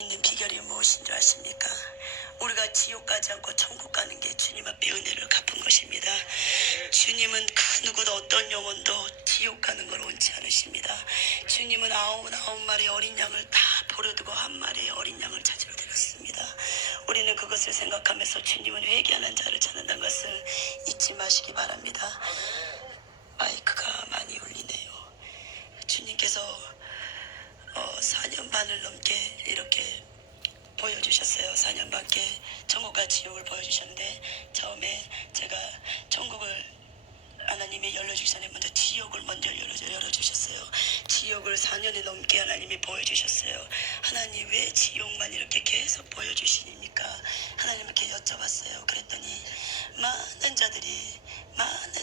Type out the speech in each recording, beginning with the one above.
있는 비결이 무엇인 줄 아십니까? 우리가 지옥 가지 않고 천국 가는 게 주님 앞에 은혜를 갚은 것입니다. 주님은 그 누구도 어떤 영혼도 지옥 가는 걸 원치 않으십니다. 주님은 아홉 마리의 어린 양을 다 버려두고 한 마리의 어린 양을 찾으러 들었습니다. 우리는 그것을 생각하면서 주님은 회개하는 자를 찾는다는 것을 잊지 마시기 바랍니다. 마이크가 많이 울리네요. 주님께서 4년 반을 넘게 이렇게 보여주셨어요. 4년 반께 천국과 지옥을 보여주셨는데, 처음에 제가 천국을 하나님이 열어주기 전에 먼저 지옥을 먼저 열어주셨어요. 지옥을 4년이 넘게 하나님이 보여주셨어요. 하나님 왜 지옥만 이렇게 계속 보여주시니까 하나님께 여쭤봤어요. 그랬더니 많은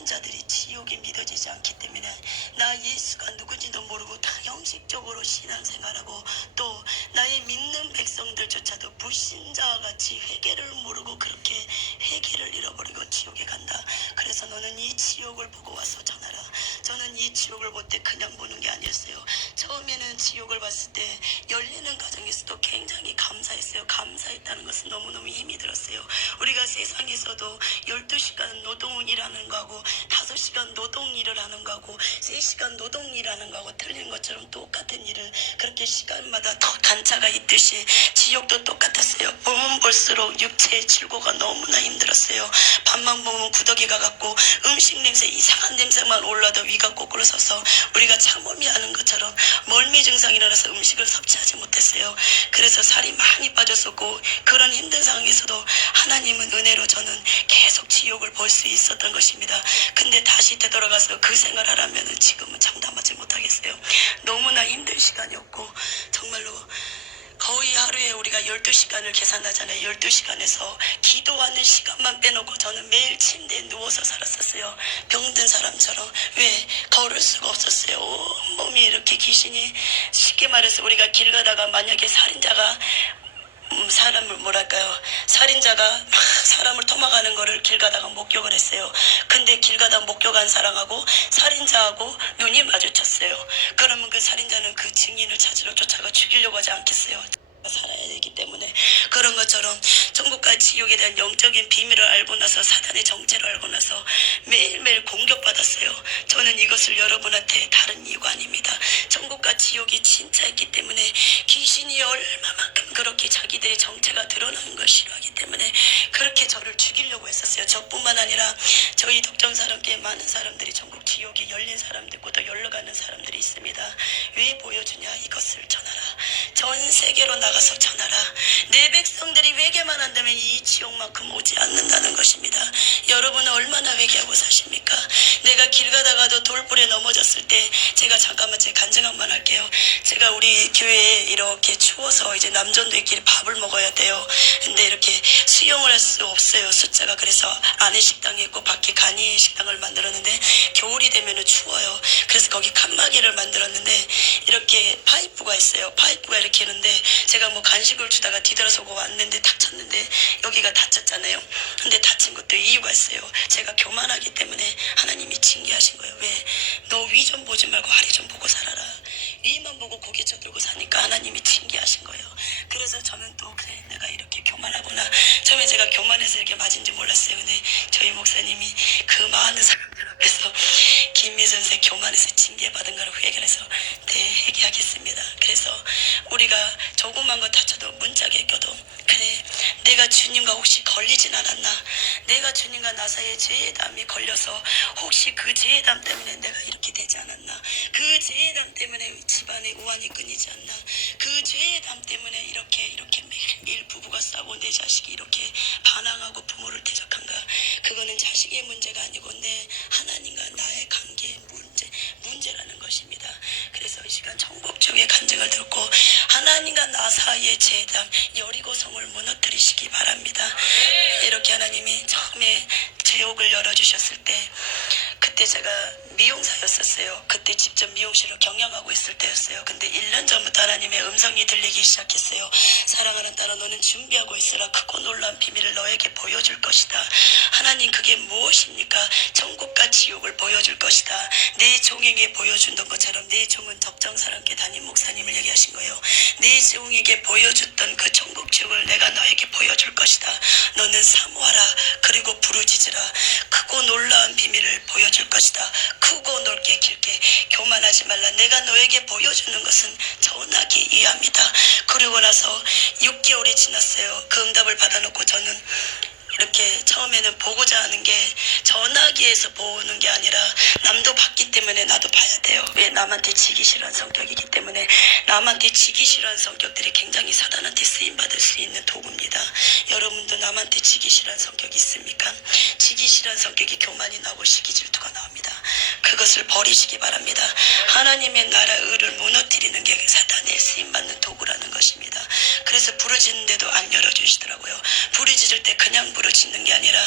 자들이 지옥이 믿어지지 않기 때문에 나 예수가 누군지도 모르고 다 형식적으로 신앙생활하고, 또 나의 믿는 백성들조차도 불신자와 같이 회개를 모르고 그렇게 회개를 잃어버리고 지옥에 간다. 그래서 너는 이 지옥을 보고 와서 전하라. 저는 이 지옥을 볼 때 그냥 보는 게 아니었어요. 처음에는 지옥을 봤을 때 열리는 과정에서도 굉장히 감사했어요. 감사했다는 것은 너무너무 힘이 들었어요. 우리가 세상에서도 12시간 노동이라는 거하고 5시간 노동일을 하는 거하고 3시간 노동일하는 거하고 틀린 것처럼 똑같은 일을 그렇게 시간마다 더 단차가 있듯이 지옥도 똑같았어요. 보면 볼수록 육체의 질고가 너무나 힘들었어요. 밥만 보면 구더기가 같고 음식 냄새, 이상한 냄새만 올라도 위가 거꾸로 서서 우리가 참음이 하는 것처럼 멀미 증상이 일어나서 음식을 섭취하지 못했어요. 그래서 살이 많이 빠졌었고, 그런 힘든 상황에서도 하나님은 은혜로 저는 계속 지옥을 볼 수 있었던 것입니다. 근데 다시 되돌아가서 그 생활을 하려면 지금은 장담하지 못하겠어요. 너무나 힘든 시간이었고, 정말로 거의 하루에 우리가 12시간을 계산하잖아요. 12시간에서 기도하는 시간만 빼놓고 저는 매일 침대에 누워서 살았었어요. 병든 사람처럼. 왜? 걸을 수가 없었어요. 온몸이 이렇게 귀신이, 쉽게 말해서 우리가 길 가다가 만약에 살인자가 살인자가 막 사람을 토막하는 거를 길 가다가 목격을 했어요. 근데 길 가다 목격한 사람하고 살인자하고 눈이 마주쳤어요. 그러면 그 살인자는 그 증인을 찾으러 쫓아가 죽이려고 하지 않겠어요? 살아야 되기 때문에. 그런 것처럼 천국과 지옥에 대한 영적인 비밀을 알고 나서, 사단의 정체를 알고 나서 매일매일 공격받았어요. 저는 이것을 여러분한테 다른 이유가 아닙니다. 천국과 지옥이 진짜였기 때문에, 귀신이 얼마만큼 그렇게 자기들의 정체가 드러나는 걸 싫어하기 때문에 그렇게 저를 죽이려고 했었어요. 저뿐만 아니라 저희 독점사람께 많은 사람들이, 천국 지옥이 열린 사람들 있고 또 열려가는 사람들이 있습니다. 왜 보여주냐? 이것을 전하라. 전 세계로 나가서 전하라. 내 백성들이 회개만 한다면 이 지옥만큼 오지 않는다는 것입니다. 여러분은 얼마나 회개하고 사십니까? 내가 길 가다가도 돌불에 넘어졌을 때, 제가 잠깐만 제 간증 한번 할게요. 제가 우리 교회에 이렇게 추워서 이제 남전도끼리 밥을 먹어야 돼요. 근데 이렇게 수용을 할 수 없어요, 숫자가. 그래서 안에 식당이 있고 밖에 간이 식당을 만들었는데, 겨울이 되면 추워요. 그래서 거기 칸막이를 만들었는데, 이렇게 파이프가 있어요. 파이프가 이렇게 있는데, 제가 뭐 간식을 주다가 뒤돌아서고 왔는데 다쳤는데, 여기가 다쳤잖아요. 근데 다친 것도 이유가 있어요. 제가 교만하기 때문에 하나님이 징계하신 거예요. 왜? 너 위 좀 보지 말고 아래 좀 보고 살아라. 위만 보고 고개 쳐들고 사니까 하나님이 징계하신 거예요. 그래서 저는 또, 그래, 내가 이렇게 교만하구나. 처음에 제가 교만해서 이렇게 맞은지 몰랐어요. 근데 저희 목사님이 그 많은 사람들 앞에서 김미 선생 교만해서 징계받은 거를 회개해서, 네, 회개하겠습니다. 그래서 우리가 조그만 거 다쳐도 문짝에 껴도, 그래, 내가 주님과 혹시 걸리진 않았나? 내가 주님과 나 사이에 죄담이 걸려서 혹시 그 죄담 때문에 내가 이렇게 되지 않았나? 그 죄담 때문에 집안에 우환이 끊이지 않나? 그 죄담 때문에 이렇게 매일매일 부부가 싸우고 내 자식이 이렇게 반항하고 부모를 대적한가? 그거는 자식의 문제가 아니고 내 하나님과 나의 관계의 문제라는 것입니다. 그래서 이 시간 천국 쪽의 간증을 듣고 하나님과 나 사이의 죄담, 여리고성을 무너뜨리시기 바랍니다. 이렇게 하나님이 처음에 제옥을 열어주셨을 때 그때 제가 미용사였었어요. 그때 직접 미용실을 경영하고 있을 때였어요. 근데 1년 전부터 하나님의 음성이 들리기 시작했어요. 사랑하는 딸아, 너는 준비하고 있으라. 크고 놀라운 비밀을 너에게 보여줄 것이다. 하나님, 그게 무엇입니까? 천국과 지옥을 보여줄 것이다. 내 종에게 보여준던 것처럼 내 종은 적정사랑께 담임 목사님을 얘기하신 거예요. 내 종에게 보여줬던 그 천국 지옥을 내가 너에게 보여줄 것이다. 너는 사모하라. 그리고 부르짖으라. 크고 놀라운 비밀을 보여줄 것이다. 크고 넓게 길게 교만하지 말라. 내가 너에게 보여주는 것은 전하기 위함이다. 그리고 나서 6개월이 지났어요. 그 응답을 받아놓고 저는 이렇게 처음에는 보고자 하는 게 전화기에서 보는 게 아니라 남도 봤기 때문에 나도 봐야 돼요. 왜? 남한테 지기 싫어하는 성격이기 때문에. 남한테 지기 싫어하는 성격들이 굉장히 사단한테 쓰임받을 수 있는 도구입니다. 여러분도 남한테 지기 싫어하는 성격이 있습니까? 지기 싫어하는 성격이 교만이 나오고 시기 질투가 나옵니다. 그것을 버리시기 바랍니다. 하나님의 나라 의를 무너뜨리는 게 사단의 쓰임받는 도구라는 것입니다. 그래서 부르짖는데도 안 열어주시더라고요. 부르짖을 때 그냥 부르짖는 게 아니라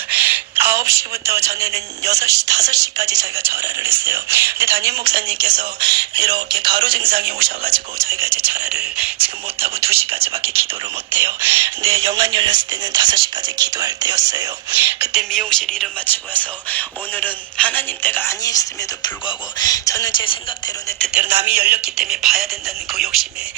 9시부터 전에는 6시, 5시까지 저희가 절하를 했어요. 근데 담임 목사님께서 이렇게 가루 증상이 오셔가지고 저희가 이제 절하를 지금 못하고 2시까지밖에 기도를 못해요. 근데 영안 열렸을 때는 5시까지 기도할 때였어요. 그때 미용실 일을 마치고 와서 오늘은 하나님 때가 아니었음에도 불구하고 저는 제 생각대로 내 뜻대로 남이 열렸기 때문에 봐야 된다는 그 욕심에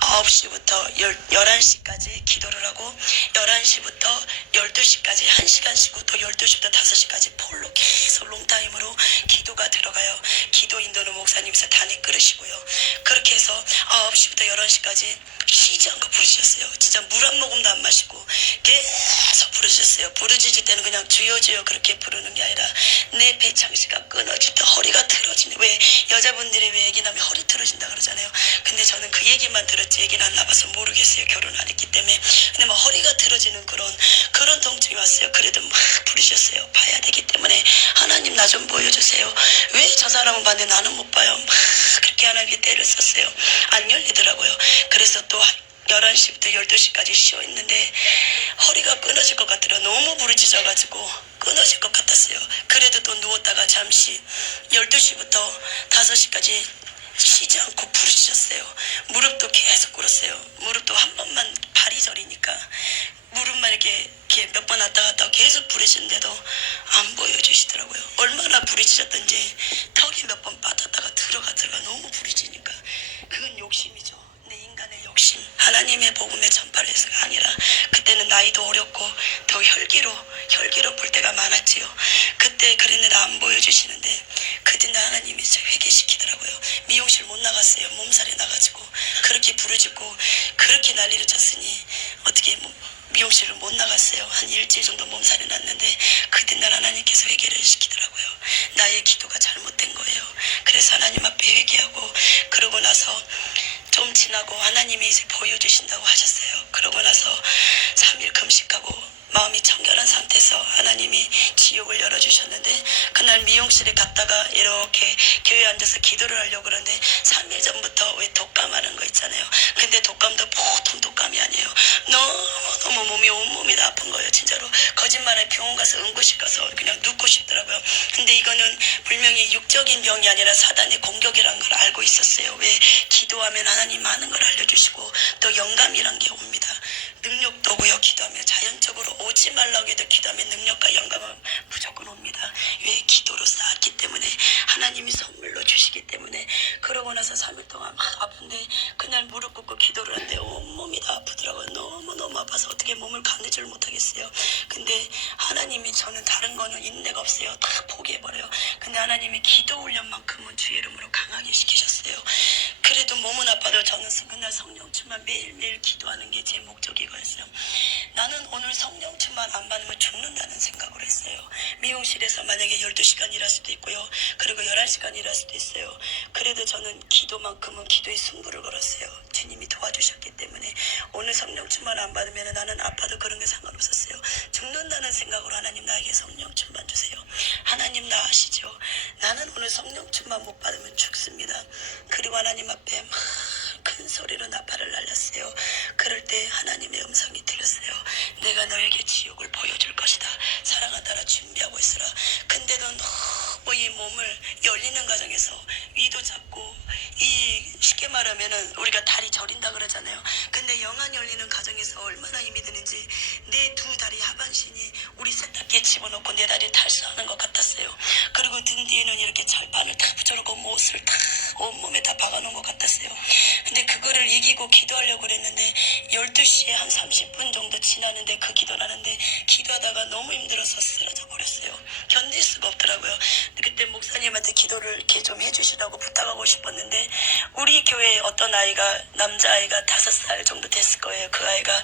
9시부터 11시까지 기도를 하고 11시부터 12시까지 1시간 쉬고 또 12시부터 5시까지 폴로 계속 롱타임으로 기도가 들어가요. 기도 인도는 목사님께서 단에 끌으시고요. 그렇게 해서 9시부터 11시까지 쉬지 않고 부르셨어요. 진짜 물 한 모금도 안 마시고 계속 부르셨어요. 부르짖을 때는 그냥 주여 주여 그렇게 부르는 게 아니라 내 배창시가 끊어질 때 허리가 틀어지네. 왜? 여자분들이 왜 얘기 나면 허리 틀어진다 그러잖아요. 근데 저는 그 얘기만 들었지 얘기는 안 나봐서 모르겠어요. 결혼 안 했기 때문에. 근데 막 허리가 틀어지는 그런 통증이 왔어요. 그래도 막 부르셨어요. 봐야 되기 때문에 하나님 나 좀 보여주세요. 왜 저 사람은 봤는데 나는 못 봐요. 막 그렇게 하나님께 때를 썼어요. 안 열리더라고요. 그래서 또 11시부터 12시까지 쉬어있는데 허리가 끊어질 것 같더라고요. 너무 부르짖어가지고 끊어질 것 같았어요. 그래도 또 누웠다가 잠시 12시부터 5시까지 쉬지 않고 부르짖었어요. 무릎도 계속 꿇었어요. 무릎도 한 번만 발이 저리니까 무릎만 이렇게 몇 번 왔다 갔다 계속 부르짖는데도 안 보여주시더라고요. 얼마나 부르짖었던지 턱이 몇 번 빠졌다가 들어가 너무 부르짖으니까. 그건 욕심이죠. 내 인간의 욕심. 하나님의 복음의 전파를 해서가 아니라 그때는 나이도 어렸고 더 혈기로 볼 때가 많았지요. 그때 그랬는데 안 보여주시는데 그때 하나님이 저 회개시키더라고요. 미용실 못 나갔어요. 몸살이 나가지고 그렇게 부르짖고 그렇게 난리를 쳤으니 어떻게 미용실을 못 나갔어요. 한 일주일 정도 몸살이 났는데 그때 하나님께서 회개를 시키더라고요. 나의 기도가 잘못된 거예요. 그래서 하나님 앞에 회개하고 그러고 나서 좀 지나고 하나님이 이제 보여주신다고 하셨어요. 그러고 나서 3일 금식하고 마음이 청결한 상태에서 하나님이 지옥을 열어주셨는데 그날 미용실에 갔다가 이렇게 교회에 앉아서 기도를 하려고 그러는데 3일 전부터 왜 독감하는 거 있잖아요. 근데 독감도 보통 독감이 아니에요. 너무 몸이 온몸이 다 아픈 거예요. 진짜로 거짓말에 병원 가서 응급실 가서 그냥 눕고 싶더라고요. 근데 이거는 분명히 육적인 병이 아니라 사단의 공격이라는 걸 알고 있었어요. 왜? 기도하면 하나님 많은 걸 알려주시고 또 영감이란 게 옵니다. 능력도 오고요. 기도하면 자연적으로 오지 말라고 해도 기도하면 능력과 영감은 무조건 옵니다. 왜? 기도로 쌓았기 때문에 하나님이 선물로 주시기 때문에. 그러고 나서 3일 동안 막 아픈데 그날 무릎 꿇고 기도를 하는데 온몸이 다 아프더라고요. 너무 아파서 어떻게 몸을 가누지를 못하겠어요. 근데 하나님이 저는 다른 거는 인내가 없어요. 다 포기해버려요. 근데 하나님이 기도 훈련만큼은 주의 이름으로 강하게 시키셨어요. 그래도 몸은 아파도 저는 그날 성령 충만 매일매일 기도하는 게 제 목적이거든요. 나는 오늘 성령 충만 안 받으면 죽는다는 생각을 했어요. 미용실에서 만약에 12시간 일할 수도 있고요. 그리고 11시간 일할 수도 있어요. 그래도 저는 기도만큼은 기도에 승부를 걸었어요. 주님이 도와주셨기 때문에. 오늘 성령 충만 안 받으면 나는 아파도 그런 게 상관없었어요. 죽는다는 생각으로 하나님 나에게 성령 충만 주세요. 하나님 나 아시죠? 나는 오늘 성령 충만 못 받으면 죽습니다. 그리고 하나님 앞에 막 큰 소리로 나팔을 날렸어요. 그럴 때 하나님의 음성이 들렸어요. 내가 너에게 지옥을 보여줄 것이다. 사랑하다라 준비하고 있으라. 근데도 이 몸을 열리는 과정에서 위도 잡고 이 쉽게 말하면은 우리가 다리 저린다 그러잖아요. 근데 영안 열리는 과정에서 얼마나 힘이 드는지 내 두 다리 하반신이 우리 세탁기에 집어넣고 내 다리를 탈수하는 것 같았어요. 그리고 등 뒤에는 이렇게 철판을 다 붙여놓고 못을 다 온몸에 다 박아놓은 것 같았어요. 근데 그거를 이기고 기도하려고 그랬는데 12시에 한 30분 정도 지나는데 그 기도를 하는데 기도하다가 너무 힘들어서 쓰러져 버렸어요. 견딜 수가 없더라고요. 그때 목사님한테 기도를 이렇게 좀 해주시라고 부탁하고 싶었는데 우리 교회에 어떤 아이가 남자아이가 5살 정도 됐을 거예요. 그 아이가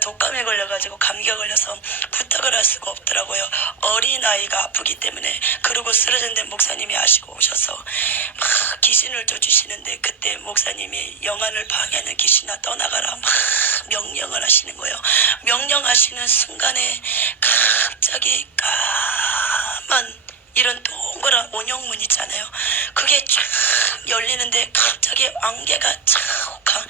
독감에 걸려가지고 감기가 걸려서 부탁을 할 수가 없더라고요. 어린 아이가 아프기 때문에. 그리고 쓰러졌는데 목사님이 아시고 오셔서 막 귀신을 쫓으시는데 그때 목사님이 영안을 방해하는 귀신아 떠나가라 막 명령을 하시는 거예요. 명령하시는 순간에 갑자기 까만 이런 동그란 원형문 있잖아요. 그게 쫙 열리는데 갑자기 안개가 자욱한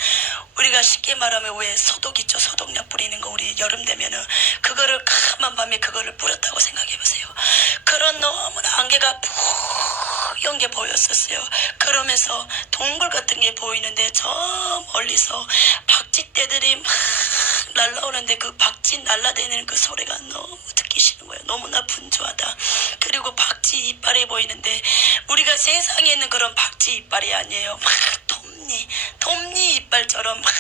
우리가 쉽게 말하면 왜 소독 있죠. 소독약 뿌리는 거 우리 여름 되면은 그거를 까만 밤에 그거를 뿌렸다고 생각해 보세요. 그런 너무나 안개가 뿌연 게 보였었어요. 그러면서 동굴 같은 게 보이는데 저 멀리서 박쥐떼들이 막 날라오는데 그 박쥐 날라다니는 그 소리가 너무 듣기 싫은 거예요. 너무나 분주하다. 그리고 박쥐 이빨이 보이는데 우리가 세상에 있는 그런 박쥐 이빨이 아니에요. 막 톱니 이빨처럼 막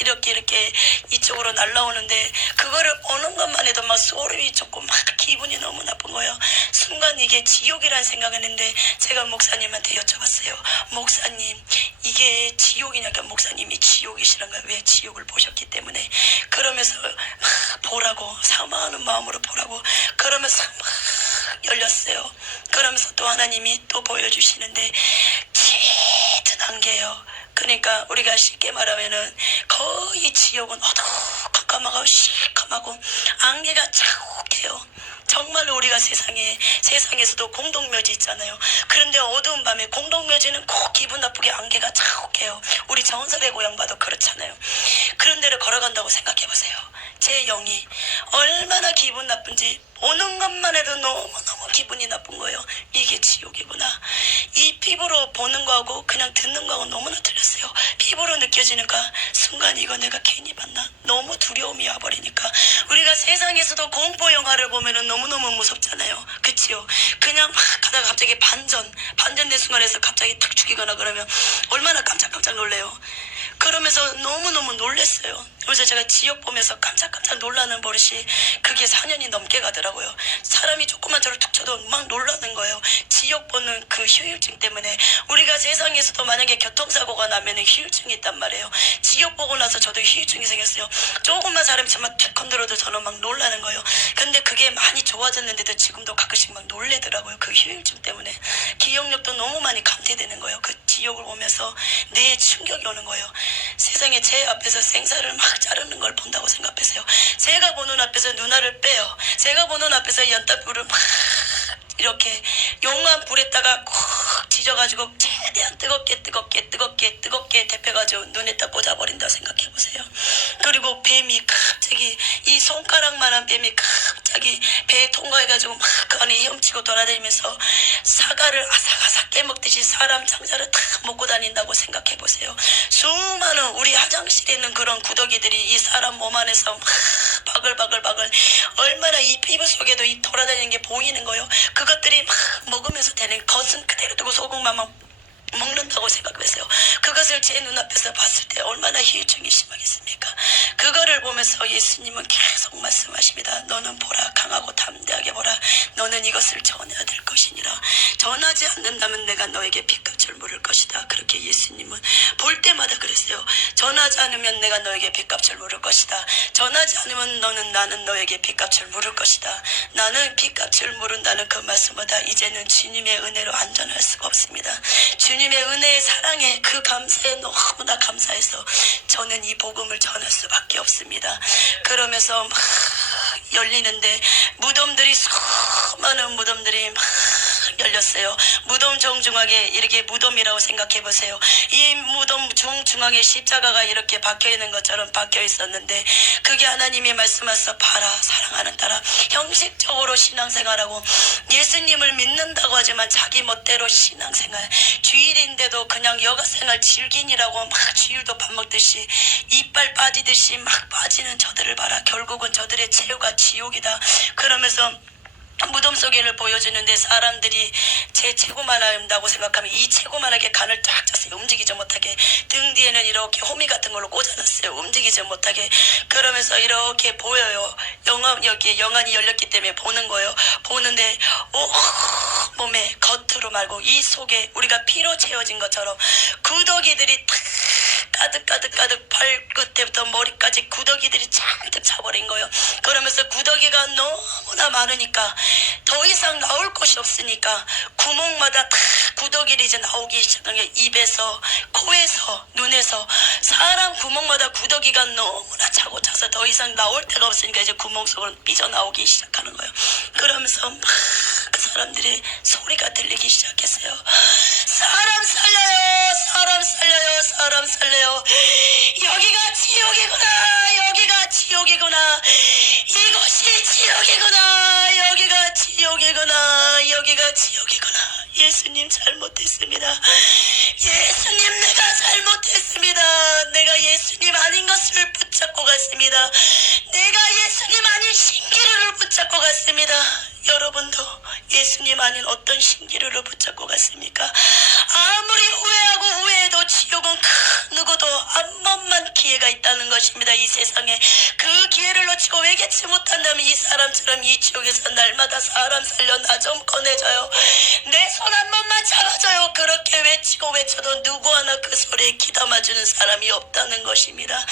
이렇게 이쪽으로 날라오는데 그거를 보는 것만 해도 막 소름이 돋고 막 기분이 너무 나쁜 거예요. 순간 이게 지옥이라는 생각했는데 제가 목사님한테 여쭤봤어요. 목사님 이게 지옥이냐니까 목사님이 지옥이시란 거예요. 왜 지옥을 보셨기 때문에. 그러면서 막 보라고 사모하는 마음으로 보라고 그러면서 막 열렸어요. 그러면서 또 하나님이 또 보여주시는데 짙은 안개예요. 그러니까 우리가 쉽게 말하면은 거의 지옥은 어두컴컴하고 시커하고 안개가 자욱해요. 정말로 우리가 세상에서도 공동묘지 있잖아요. 그런데 어두운 밤에 공동묘지는 꼭 기분 나쁘게 안개가 자욱해요. 우리 정선의 고향 봐도 그렇잖아요. 그런 데를 걸어간다고 생각해보세요. 제 영이 얼마나 기분 나쁜지 오는 것만 해도 너무너무 기분이 나쁜 거예요. 이게 지옥이구나. 이 피부로 보는 거하고 그냥 듣는 거하고 너무나 틀렸어요. 피부로 느껴지니까 순간 이거 내가 괜히 봤나? 너무 두려움이 와버리니까. 우리가 세상에서도 공포 영화를 보면은 너무너무 무섭잖아요. 그치요? 그냥 막 가다가 갑자기 반전된 순간에서 갑자기 탁 죽이거나 그러면 얼마나 깜짝깜짝 놀래요. 그러면서 너무너무 놀랬어요. 그래서 제가 지옥 보면서 깜짝깜짝 놀라는 버릇이 그게 4년이 넘게 가더라고요. 사람이 조그만 저를 툭 쳐도 막 놀라는 거예요. 지옥 보는 그 휴일증 때문에. 우리가 세상에서도 만약에 교통사고가 나면 휴일증이 있단 말이에요. 지옥 보고 나서 저도 휴일증이 생겼어요. 조금만 사람이 저만 툭 건드려도 저는 막 놀라는 거예요. 근데 그게 많이 좋아졌는데도 지금도 가끔씩 막 놀래더라고요. 그 휴일증 때문에. 기억력도 너무 많이 감퇴되는 거예요. 그 지옥을 보면서 뇌에 충격이 오는 거예요. 세상에 제 앞에서 생사를 막 자르는 걸 본다고 생각하세요. 제가 보는 앞에서 누나를 빼요. 제가 보는 앞에서 연탄불을 막 이렇게 용암 불에다가 콕 지져가지고 최대한 뜨겁게 데펴가지고 눈에다 꽂아버린다 생각해보세요. 그리고 뱀이 갑자기 이 손가락만한 뱀이 갑자기 배에 통과해가지고 막 그 안에 헤엄치고 돌아다니면서 사과를 아삭아삭 깨먹듯이 사람 장자를 다 먹고 다닌다고 생각해보세요. 수많은 우리 화장실에 있는 그런 구더기들이 이 사람 몸 안에서 막 바글바글 얼마나 이 피부 속에도 이 돌아다니는 게 보이는 거예요. 그것들이 막 먹으면서 되는 겉은 그대로 두고 속은만 막 먹는다고 생각했어요. 그것을 제 눈앞에서 봤을 때 얼마나 휴유증이 심하겠습니까? 그거를 보면서 예수님은 계속 말씀하십니다. 너는 보라, 강하고 담대하게 보라. 너는 이것을 전해야 될 것이니라. 전하지 않는다면 내가 너에게 빚값을 물을 것이다. 그렇게 예수님은 볼 때마다 그랬어요. 전하지 않으면 내가 너에게 빚값을 물을 것이다. 전하지 않으면 나는 너에게 빚값을 물을 것이다. 나는 빚값을 물은다는 그 말씀보다 이제는 주님의 은혜로 안전할 수가 없습니다. 주님의 은혜의 사랑에 그 감사에 너무나 감사해서 저는 이 복음을 전할 수밖에 없습니다. 그러면서 막 열리는데 무덤들이 수많은 무덤들이 막 열렸어요. 무덤 정중앙에 이렇게 무덤이라고 생각해 보세요. 이 무덤 정중앙에 십자가가 이렇게 박혀 있는 것처럼 박혀 있었는데 그게 하나님이 말씀하셔서 봐라 사랑하는 딸아, 형식적으로 신앙생활하고 예수님을 믿는다고 하지만 자기 멋대로 신앙생활, 주일인데도 그냥 여가생활 즐긴이라고 막 주일도 밥 먹듯이 이빨 빠지듯이 막 빠지는 저들을 봐라. 결국은 저들의 최후가 지옥이다. 그러면서 무덤 속에를 보여주는데 사람들이 제 체구만 한다고 생각하면 이 체구만하게 간을 쫙 짰어요. 움직이지 못하게. 등 뒤에는 이렇게 호미 같은 걸로 꽂아놨어요. 움직이지 못하게. 그러면서 이렇게 보여요. 여기 영안이 열렸기 때문에 보는 거예요. 보는데 몸에 겉으로 말고 이 속에 우리가 피로 채워진 것처럼 구더기들이 탁 가득 발끝에부터 머리까지 구더기들이 잔뜩 차버린 거예요. 그러면서 구더기가 너무나 많으니까 더 이상 나올 곳이 없으니까 구멍마다 다 구더기를 이제 나오기 시작한 게 입에서 코에서 눈에서 사람 구멍마다 구더기가 너무나 차고 차서 더 이상 나올 데가 없으니까 이제 구멍 속으로 삐져나오기 시작하는 거예요. 그러면서 막 그 사람들이 소리가 들리기 시작했어요. 사람 살려요, 사람 살려요, 사람 살려요. 여기가 지옥이구나, 여기가 지옥이구나, 이곳이 지옥이구나, 여기가 지옥이구나, 여기가 지옥이구나. 예수님 잘못했습니다. 예수님 내가 잘못했습니다. 내가 예수님 아닌 것을 붙잡고 갔습니다. 내가 예수님 아닌 신기루를 붙잡고 갔습니다. 여러분도 예수님 아닌 어떤 신기루를 붙잡고 갔습니까? 아무리 후회하고 후회해도 지옥은 그 누구도 한 번만 기회가 있다는 것입니다. 이 세상에 그 기회를 놓치고 외개치 못한다면 이 사람처럼 이 지옥에서 날마다 사람 살려 나 좀 꺼내줘요, 내 손 한 번만 잡아줘요, 그렇게 외치고 외쳐도 누구 하나 그 소리에 귀담아주는 사람이 없다는 것입니다.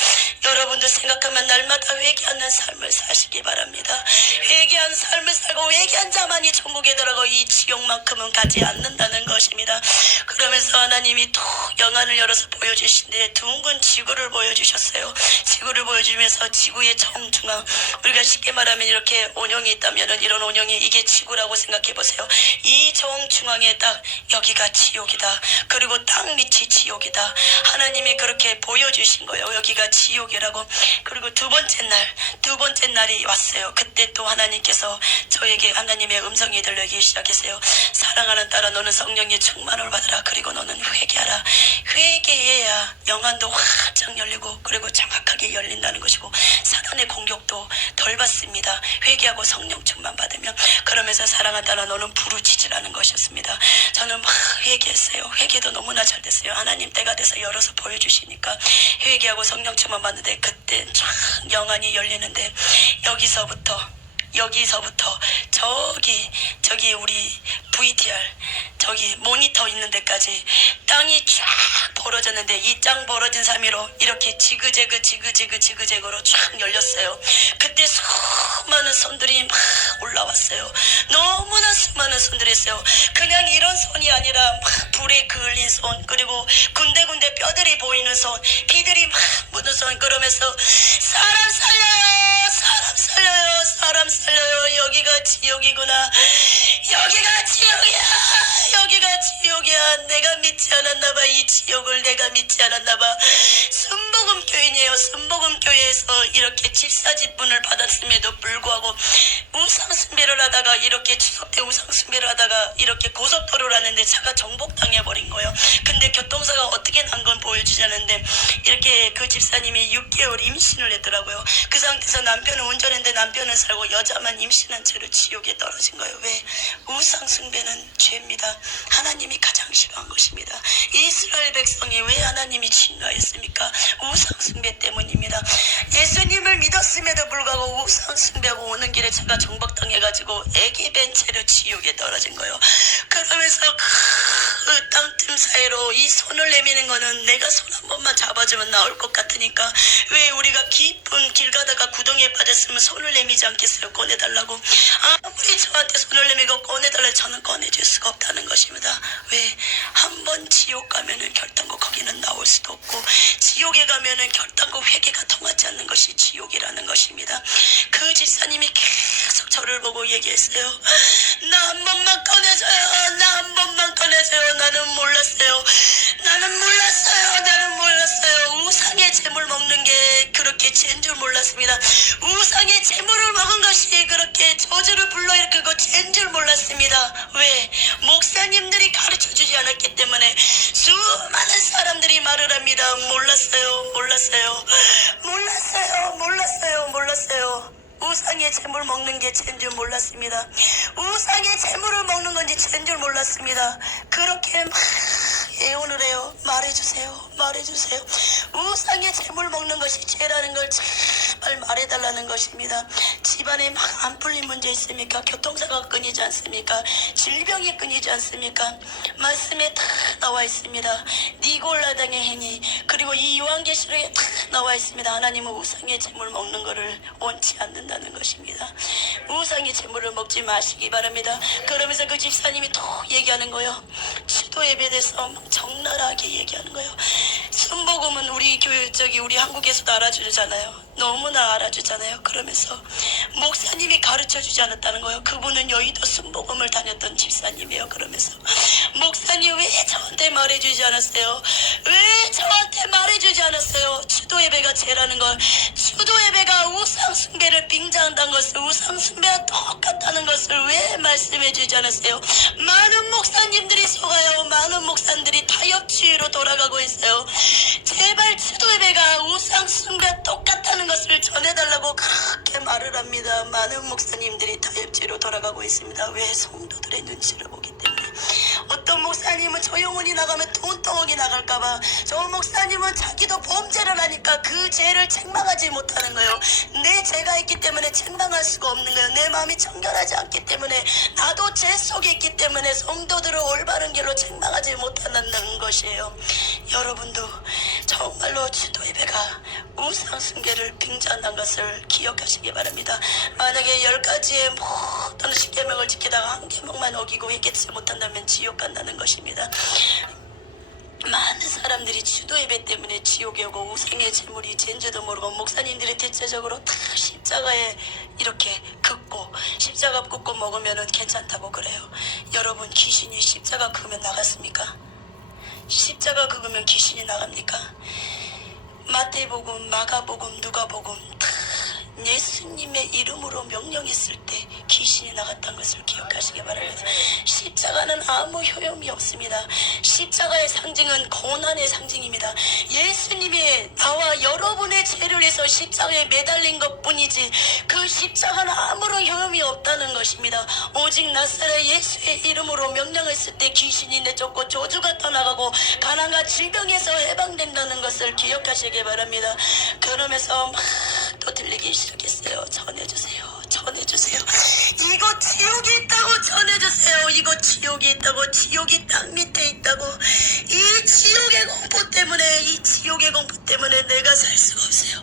여러분도 생각하면 날마다 회개하는 삶을 사시기 바랍니다. 회개한 삶을 살고 회개한 자만이 천국에 들어가고 이 지옥만큼은 가지 않는다는 것입니다. 그러면서 하나님이 또 영안을 열어서 보여주신데 둥근 지구를 보여주셨어요. 지구를 보여주면서 지구의 정중앙, 우리가 쉽게 말하면 이렇게 원형이 있다면 이런 원형이 이게 지구라고 생각해 보세요. 이 정중앙에 딱 여기가 지옥이다. 그리고 땅 밑이 지옥이다. 하나님이 그렇게 보여주신 거예요. 여기가 지옥이라고. 그리고 두 번째 날이 왔어요. 그때 또 하나님께서 저에게 하나님의 음성이 들리기 시작했어요. 사랑하는 딸아, 너는 성령의 충만을 받으라. 그리고 너는 회개하라. 회개해야 영안도 활짝 열리고 그리고 정확하게 열린다는 것이고 사단의 공격도 덜 받습니다. 회개하고 성령 충만 받으면. 그러면서 사랑하는 딸아, 너는 부르짖으라는 것이었습니다. 저는 막 회개했어요. 회개도 너무나 잘 됐어요. 하나님 때가 돼서 열어서 보여주시니까 회개하고 성령 충만 받는데 그때 쫙 영안이 열리는데 여기서부터 저기 우리 VTR 저기 모니터 있는 데까지 땅이 쫙 벌어졌는데 이 땅 벌어진 사이로 이렇게 지그재그로 쫙 열렸어요. 그때 수많은 손들이 막 올라왔어요. 너무나 수많은 손들이 있어요. 그냥 이런 손이 아니라 막 불에 그을린 손, 그리고 군데군데 뼈들이 보이는 손, 피들이 막 묻은 손. 그러면서 사람 살려요, 사람 살려요, 사람 살려요. 여기가 지옥이구나, 여기가 지옥이야, 여기가 지옥이야. 내가 믿지 않았나봐. 이 지옥을 내가 믿지 않았나봐. 순복음교인이에요. 순복음교회에서 이렇게 집사직분을 받았음에도 불구하고 우상숭배를 하다가 이렇게 추석 때 우상숭배를 하다가 이렇게 고속도로를 하는데 차가 정복당해버린 거예요. 근데 교통사가 어떻게 난 건 보여주지 않는데 이렇게 그 집사님이 6개월 임신을 했더라고요. 그 상태에서 남편은 운전했는데 남편은 살고 여자만 임신한 채로 지옥에 떨어진 거예요. 왜? 우상숭배는 죄입니다. 하나님이 가장 싫어한 것입니다. 이스라엘 백성이 왜 하나님이 진노했습니까? 우상숭배 때문입니다. 예수님을 믿었음에도 불구하고 우상숭배하고 오는 길에 차가 정박당해가지고 애기 벤 채로 지옥에 떨어진 거예요. 그러면서 그 땅틈 사이로 이 손을 내미는 거는 내가 손 한 번만 잡아주면 나올 것 같으니까 왜 우리가 깊은 길 가다가 구덩이에 빠졌으면 손을 내미지 않겠어요? 꺼내달라고. 아무리 저한테 손을 내밀고 꺼내달라고 저는 꺼내줄 수가 없다는 것입니다. 왜? 한 번 지옥 가면은 결단코 거기는 나올 수도 없고 지옥에 가면은 결단코 회개가 통하지 않는 것이 지옥 지옥이라는 것입니다. 그 집사님이 계속 저를 보고 얘기했어요. 나 한 번만 꺼내줘요. 나 한 번만 꺼내줘요. 나는 몰랐어요. 나는 몰랐어요. 나는 몰랐어요. 우상의 재물 먹는 게 그렇게 죄인 줄 몰랐습니다. 우상의 재물을 먹은 것이 그렇게 저주를 불러일으키고 죄인 줄 몰랐습니다. 왜? 목사님들이 가르쳐주지 않았기 때문에 수많은 사람들이 말을 합니다. 몰랐어요. 몰랐어요. 몰랐어요. 몰랐어요. 몰랐어요. 우상의 재물 먹는 게 죄인 줄 몰랐습니다. 우상의 재물을 먹는 건지 죄인 줄 몰랐습니다. 그렇게 막 예언을 해요. 말해주세요. 말해주세요. 우상의 재물 먹는 것이 죄라는 걸 제발 말해달라는 것입니다. 집안에 막 안 풀린 문제 있습니까? 교통사고가 끊이지 않습니까? 질병이 끊이지 않습니까? 말씀에 다 나와 있습니다. 니골라당의 행위, 그리고 이 요한계시록에 다 나와 있습니다. 하나님은 우상의 재물 먹는 것을 원치 않는다는 것입니다. 우상의 재물을 먹지 마시기 바랍니다. 그러면서 그 집사님이 또 얘기하는 거예요. 수도 예배에 대해서 적나라하게 얘기하는 거예요. 순복음은 우리 우리 한국에서도 알아주잖아요. 너무나 알아주잖아요. 그러면서 목사님이 가르쳐주지 않았다는 거예요. 그분은 여의도 순복음을 다녔던 집사님이에요. 그러면서 목사님 왜 저한테 말해주지 않았어요? 왜 저한테 말해주지 않았어요? 추도 예배가 죄라는 걸, 추도 예배가 우상 숭배를 빙자한다는 것을, 우상 숭배와 똑같다는 것을 왜 말씀해주지 않았어요? 많은 목사님들이 속아요. 많은 목사님들이 타협주의로 돌아가고 있어요. 제발 추도 예배가 우상 숭배와 똑같다는 것을 전해달라고 그렇게 말을 합니다. 많은 목사님들이 타협주의로 돌아가고 있습니다. 왜? 성도들의 눈치를 보기 때문에. 어떤 목사님은 저 영혼이 나가면 돈덩어리 나갈까봐, 저 목사님은 자기도 범죄를 하니까 그 죄를 책망하지 못하는 거예요. 내 죄가 있기 때문에 책망할 수가 없는 거예요. 내 마음이 청결하지 않기 때문에, 나도 죄 속에 있기 때문에 성도들을 올바른 길로 책망하지 못한다는 것이에요. 여러분도 정말로 주도 예배가 우상 숭배를 빙자한다는 것을 기억하시기 바랍니다. 만약에 10가지의 모든 십계명을 지키다가 한 계명만 어기고 회개치 못한다면 지옥 간다는 것입니다. 많은 사람들이 주도 예배 때문에 지옥에 오고 우상의 재물이 죄인지도 모르고, 목사님들이 대체적으로 다 십자가에 이렇게 긋고 십자가 긋고 먹으면 괜찮다고 그래요. 여러분, 귀신이 십자가 긋으면 나갔습니까? 십자가 긋으면 귀신이 나갑니까? 마태복음, 마가복음, 누가복음 다 예수님의 이름으로 명령했을 때 귀신이 나갔다는 것을 기억하시기 바랍니다. 십자가는 아무 효용이 없습니다. 십자가의 상징은 고난의 상징입니다. 예수님이 나와 여러분의 죄를 위해서 십자가에 매달린 것뿐이지 그 십자가는 아무런 효용이 없다는 것입니다. 오직 나사렛 예수의 이름으로 명령했을 때 귀신이 내쫓고 저주가 떠나가고 가난과 질병에서 해방된다는 것을 기억하시기 바랍니다. 그러면서 막 또 들리기 시작했어요. 전해주세요. 전해주세요. 이거 지옥이 있다고 전해주세요. 이거 지옥이 있다고, 지옥이 땅 밑에 있다고. 이 지옥의 공포 때문에, 이 지옥의 공포 때문에 내가 살 수가 없어요.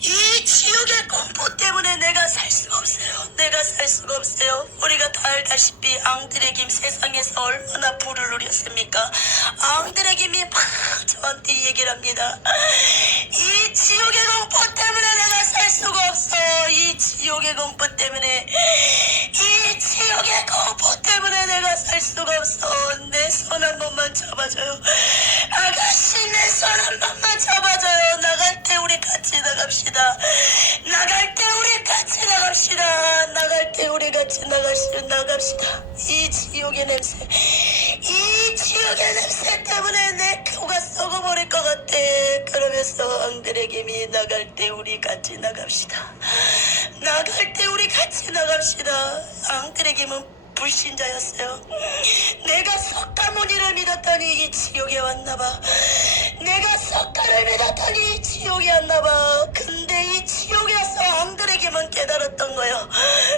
이 지옥의 공포 때문에 내가 살 수가 없어요. 내가 살 수가 없어요. 우리가 다 알다시피 앙드레 김 세상에서 얼마나 부를 누렸습니까? 앙드레 김이 막 저한테 얘기를 합니다. 이 지옥의 공포 때문에 내가 살 수가 없어. 이 지옥의 공포 때문에, 이 지옥의 공포 때문에 내가 살 수가 없어. 내 손 한 번만 잡아줘요. 아가씨, 내 손 한 번만 잡아줘요. 나갈 때 우리 같이 나갑시다. 나갈 때 우리 같이 나갑시다. 나갈 때 우리 같이 나갑시다. 이 지옥의 냄새, 이 지옥의 냄새 때문에 내 코가 썩어버릴 것 같아. 그러면서 앙드레김이 나갈 때 우리 같이 나갑시다. 나갈 때 우리 같이 나갑시다. 앙드레김은 불신자였어요. 내가 석가모니를 믿었더니 이 지옥에 왔나봐. 내가 석가를 믿었더니 이 지옥에 왔나봐. 근데 이 지옥에 와서 앙드레김은 깨달았던 거예요.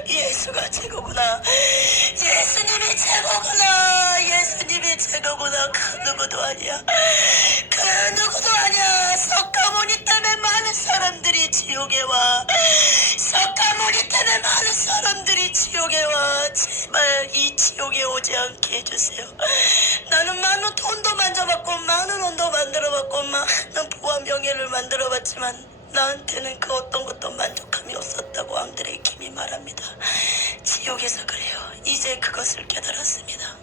예수가 최고구나. 예수님이 최고구나. 예수님이 최고구나. 그 누구도 아니야. 그 누구도 아니야. 석가모니 때문에 많은 사람들이 지옥에 와. 석가모니 때문에 많은 사람들이 지옥에 와. 제발 이 지옥에 오지 않게 해주세요. 나는 많은 돈도 만져봤고 많은 옷도 만들어봤고 많은 부와 명예를 만들어봤지만 나한테는 그 어떤 것도 만족함이 없었다고 앙드레 김이 말합니다. 지옥에서 그래요. 이제 그것을 깨달았습니다.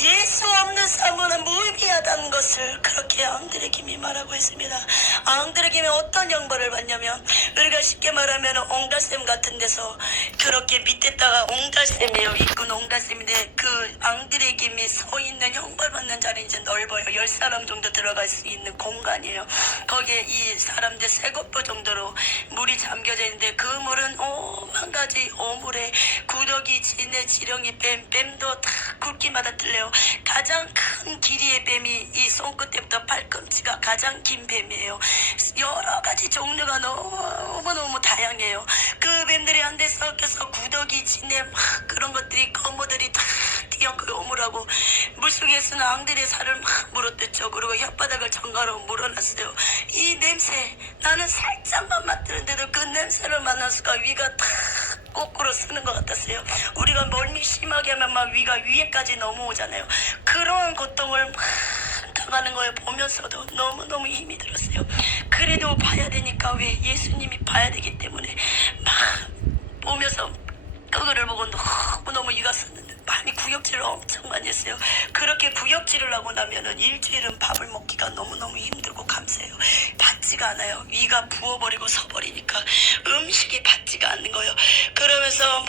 예수 없는 삶은 무의미하다는 것을 그렇게 앙드레 김이 말하고 있습니다. 앙드레 김이 어떤 형벌을 받냐면, 우리가 쉽게 말하면 옹달샘 같은 데서 그렇게 밑에다가 옹달샘이에요. 입군 옹달샘인데 그 앙드레 김이 서 있는 형벌 받는 자리는 이제 넓어요. 10사람 정도 들어갈 수 있는 공간이에요. 거기에 이 사람들 3곳보 정도로 물이 잠겨져 있는데, 그 물은 오만 가지 오물에 구더기, 지네, 지렁이, 뱀도 다 굵기마다 틀려요. 가장 큰 길이의 뱀이 이 손끝에부터 발꿈치가 가장 긴 뱀이에요. 여러 가지 종류가 너무너무 다양해요. 그 뱀들이 한데 섞여서 구더기, 지네 막 그런 것들이, 거모들이 다 뛰어 그 오물하고 물속에서는 앙들의 살을 막 물어뜯죠. 그리고 혓바닥을 정갈로 물어놨어요. 이 냄새, 나는 살짝만 맡드는데도 그 냄새를 맡는 순간 위가 다 거꾸로 쓰는 것 같았어요. 우리가 멀미 심하게 하면 막 위가 위에까지 넘어오잖아요. 그런 고통을 막 당하는 거예요. 보면서도 너무너무 힘이 들었어요. 그래도 봐야 되니까, 왜? 예수님이 봐야 되기 때문에 막 보면서 그거를 보고 너무너무 위가 썼는데 많이 구역질을 엄청 많이 했어요. 그렇게 구역질을 하고 나면은 일주일은 밥을 먹기가 너무너무 힘들고 감사해요. 받지가 않아요. 위가 부어버리고 서버리니까 음식이 받지가 않는 거예요. 그러면서 막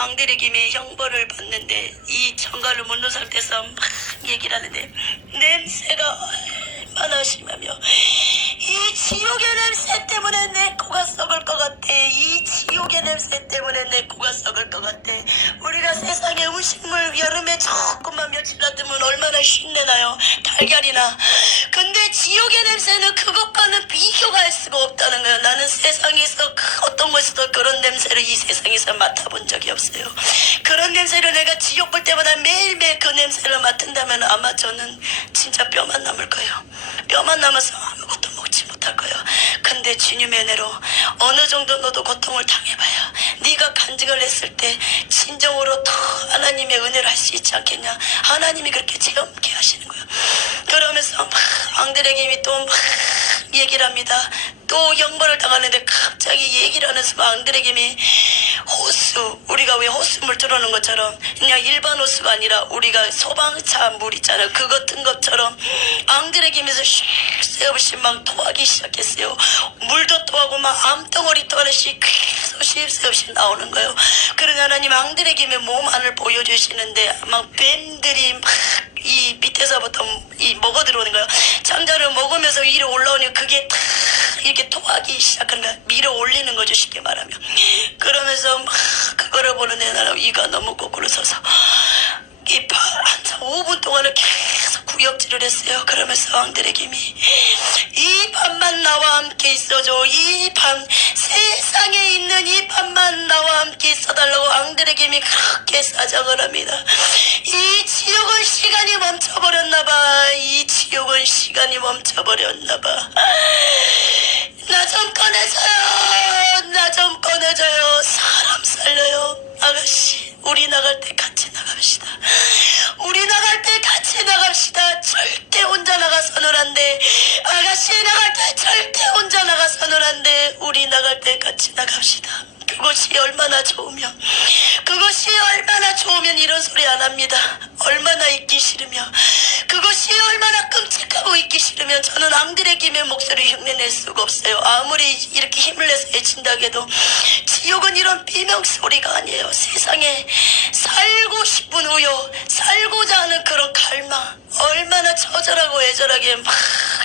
앙드레 김이 형벌을 받는데, 이 정갈을 묻는 상태에서 막 얘기를 하는데, 냄새가 얼마나 심하며, 이 지옥의 냄새 때문에 내 코가 썩을 것 같아. 이 지옥의 냄새 때문에 내 코가 썩을 것 같아. 우리가 세상에 음식물 여름에 조금만 며칠 놔두면 얼마나 쉰내나요? 달걀이나. 근데 지옥의 냄새는 그것과는 비교가 할 수가 없다는 거예요. 나는 세상에서 어떤 곳에서도 그런 냄새를 이 세상에서 맡아본 적이 없어요. 그런 냄새를 내가 지옥 볼 때마다 매일매일 그 냄새를 맡은다면 아마 저는 진짜 뼈만 남을 거예요. 뼈만 남아서 아무것도 먹지 못할 거예요. 근데 주님의 은혜로 어느 정도 너도 고통을 당해봐야 네가 간증을 했을 때 진정으로 더 하나님의 은혜를 할 수 있지 않겠냐. 하나님이 그렇게 체험케 하시는 거예요. 그러면서 막 앙드레 김이 또 막 얘기를 합니다. 또 형벌을 당하는데 갑자기 얘기를 하는 순간 앙드레 김이 호수, 우리가 왜 호수물 틀어놓은 것처럼 그냥 일반 호수가 아니라 우리가 소방차 물 있잖아요. 그거 뜬 것처럼 앙드레 김에서 쉴새 없이 막 토하기 시작했어요. 물도 토하고 막 암덩어리 토하듯이 계속 쉴 새 없이 나오는 거예요. 그러나 하나님 앙드레 김의 몸 안을 보여주시는데 막 뱀들이 막 이 밑에서부터 이 먹어 들어오는 거예요. 장자를 먹으면서 위로 올라오니 그게 다 이렇게 토하기 시작하는 거야. 밀어 올리는 거죠, 쉽게 말하면. 그러면서 막 그거를 보는데 나는 위가 너무 거꾸로 서서 한참 5분 동안을 계속 구역질을 했어요. 그러면서 앙드레 김이 이 밤만 나와 함께 있어줘. 이 밤, 세상에 있는 이 밤만 나와 함께 있어달라고 앙드레 김이 그렇게 사정을 합니다. 이 지옥은 시간이 멈춰버렸나봐. 이 지옥은 시간이 멈춰버렸나봐. 나 좀 꺼내줘요. 나 좀 꺼내줘요. 사람 살려요. 아가씨, 우리 나갈 때 같이 나갑시다. 우리 나갈 때 같이 나갑시다. 절대 혼자 나가서는 안 돼. 아가씨 나갈 때 절대 혼자 나가서는 안 돼. 우리 나갈 때 같이 나갑시다. 그것이 얼마나 좋으면, 그것이 얼마나 좋으면 이런 소리 안 합니다. 얼마나 있기 싫으며, 그것이 얼마나 끔찍하고 있기 싫으면 저는 앙드레 김의 목소리 흉내낼 수가 없어요. 아무리 이렇게 힘을 내서 외친다고 해도 지옥은 이런 비명소리가 아니에요. 세상에 살고 싶은 우요, 살고자 하는 그런 갈망, 얼마나 처절하고 애절하게 막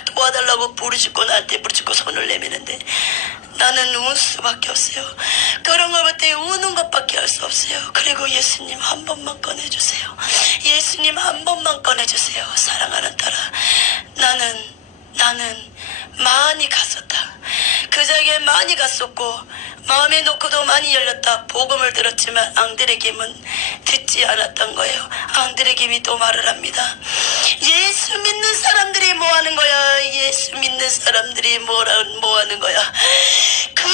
도와달라고 부르짖고 나한테 부르짖고 손을 내미는데 나는 울 수밖에 없어요. 그런 걸 볼 때 우는 것밖에 할 수 없어요. 그리고 예수님 한 번만 꺼내주세요. 예수님 한 번만 꺼내주세요. 사랑하는 딸아, 나는 많이 갔었다. 그 자리에 많이 갔었고 마음의 노크도 많이 열렸다. 복음을 들었지만 앙드레 김은 듣지 않았던 거예요. 앙드레 김이 또 말을 합니다. 예수 믿는 사람들이 뭐 하는 거야? 예수 믿는 사람들이 뭐 하는 거야? 그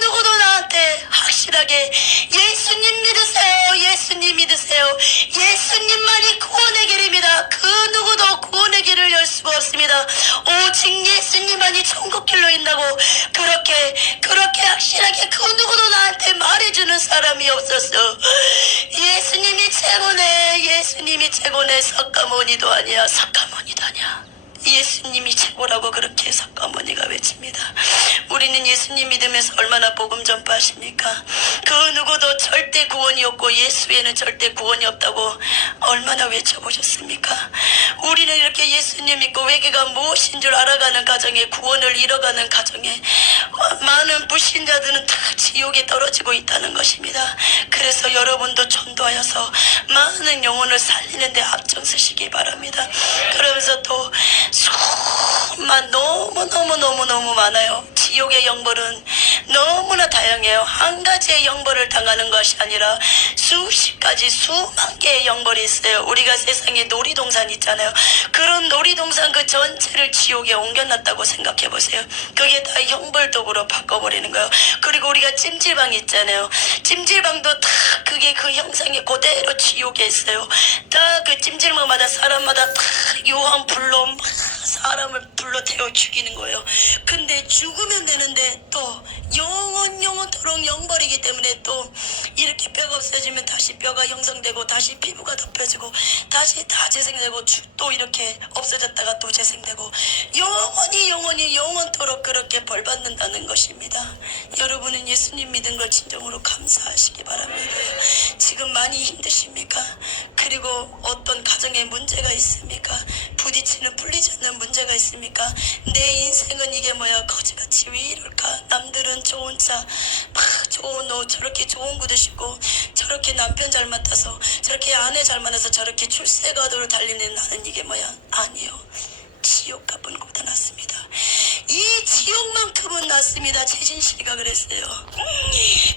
누구도 나한테 확실하게 예수님 믿으세요. 예수님 믿으세요. 예수님만이 구원의 길입니다. 그 누구도 구원의 길을 열 수가 없습니다. 오직 예수님만이 천국 길로 인다고 주는 사람이 없었어. 예수님이 최고네. 예수님이 최고네. 석가모니도 아니야. 석가모니도 아니야. 예수님이 최고라고 그렇게 석가모니가 외칩니다. 우리는 예수님 믿으면서 얼마나 복음 전파하십니까? 그 누구도 절대 구원이 없고 예수 외에는 절대 구원이 없다고 얼마나 외쳐보셨습니까? 우리는 이렇게 예수님 믿고 외계가 무엇인 줄 알아가는 가정에, 구원을 잃어가는 가정에 많은 불신자들은 다 지옥에 떨어지고 있다는 것입니다. 그래서 여러분도 전도하여서 많은 영혼을 살리는 데 앞장서시기 바랍니다. 그러면서 또 수만 너무 많아요. 지옥의 형벌은 너무나 다양해요. 한 가지의 형벌을 당하는 것이 아니라 수십 가지, 수만 개의 형벌이 있어요. 우리가 세상에 놀이동산 있잖아요. 그런 놀이동산 그 전체를 지옥에 옮겨놨다고 생각해 보세요. 그게 다 형벌독으로 바꿔버리는 거예요. 그리고 우리가 찜질방 있잖아요. 찜질방도 다 그게 그 형상이 그대로 지옥에 있어요. 다 그 찜질방마다 사람마다 다 유황 불로 막 사람을 불러 태워 죽이는 거예요. 근데 죽으면 되는데 또 영원토록 영벌이기 때문에 또 이렇게 뼈가 없어지면 다시 뼈가 형성되고 다시 피부가 덮여지고 다시 다 재생되고 또 이렇게 없어졌다가 또 재생되고 영원토록 그렇게 벌받는다는 것입니다. 여러분은 예수님 믿은 걸 진정으로 감사하시기 바랍니다. 지금 많이 힘드십니까? 그리고 어떤 가정에 문제가 있습니까? 부딪히는 풀리지 않는 문제가 있습니까? 내 인생은 이게 뭐야, 거지같이 왜 이럴까? 남들은 좋은 차, 좋은 옷, 저렇게 좋은 구두 신고 저렇게 남편 잘 만나서 저렇게 아내 잘 만나서 저렇게 출세가도로 달리는 나는 이게 뭐야? 아니요. 지옥 가본 것보다 낫습니다. 이 지옥만큼은 낫습니다. 최진실이가 그랬어요.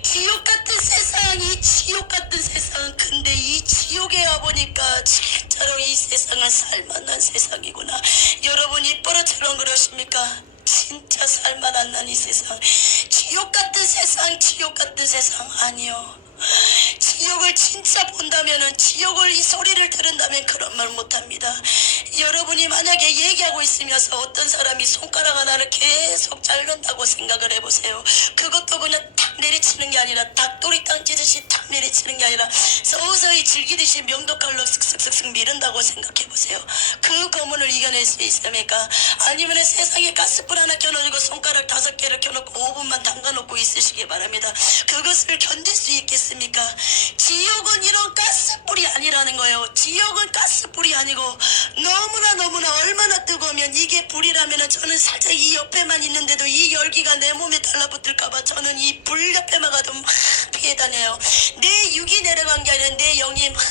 지옥 같은 세상, 이 지옥 같은 세상. 근데 이 지옥에 와보니까 진짜로 이 세상은 살만한 세상이구나. 여러분 입버릇처럼 그러십니까? 진짜 살만 안 난 이 세상. 지옥 같은 세상, 지옥 같은 세상 아니요. 지옥을 진짜 본다면은, 지옥을 이 소리를 들은다면 그런 말 못합니다. 여러분이 만약에 얘기하고 있으면서 어떤 사람이 손가락 하나를 계속 자른다고 생각을 해보세요. 그것도 그냥 탁 내리치는 게 아니라 닭도리 땅 찌듯이 탁 내리치는 게 아니라 서서히 질기듯이 명도칼로 슥슥슥슥 미른다고 생각해보세요. 그 고문을 이겨낼 수 있습니까? 아니면 세상에 가스불 하나 켜놓고 손가락 5개를 켜놓고 5분만 담가놓고 있으시기 바랍니다. 그것을 견딜 수 있겠습니까? 지옥은 이런 가스불이 아니라는 거예요. 지옥은 가스불이 아니고 너무나 얼마나 뜨거우면, 이게 불이라면 저는 살짝 이 옆에만 있는데도 이 열기가 내 몸에 달라붙을까봐 저는 이 불 옆에만 가도 막 피해 다녀요. 내 육이 내려간 게 아니라 내 영이 막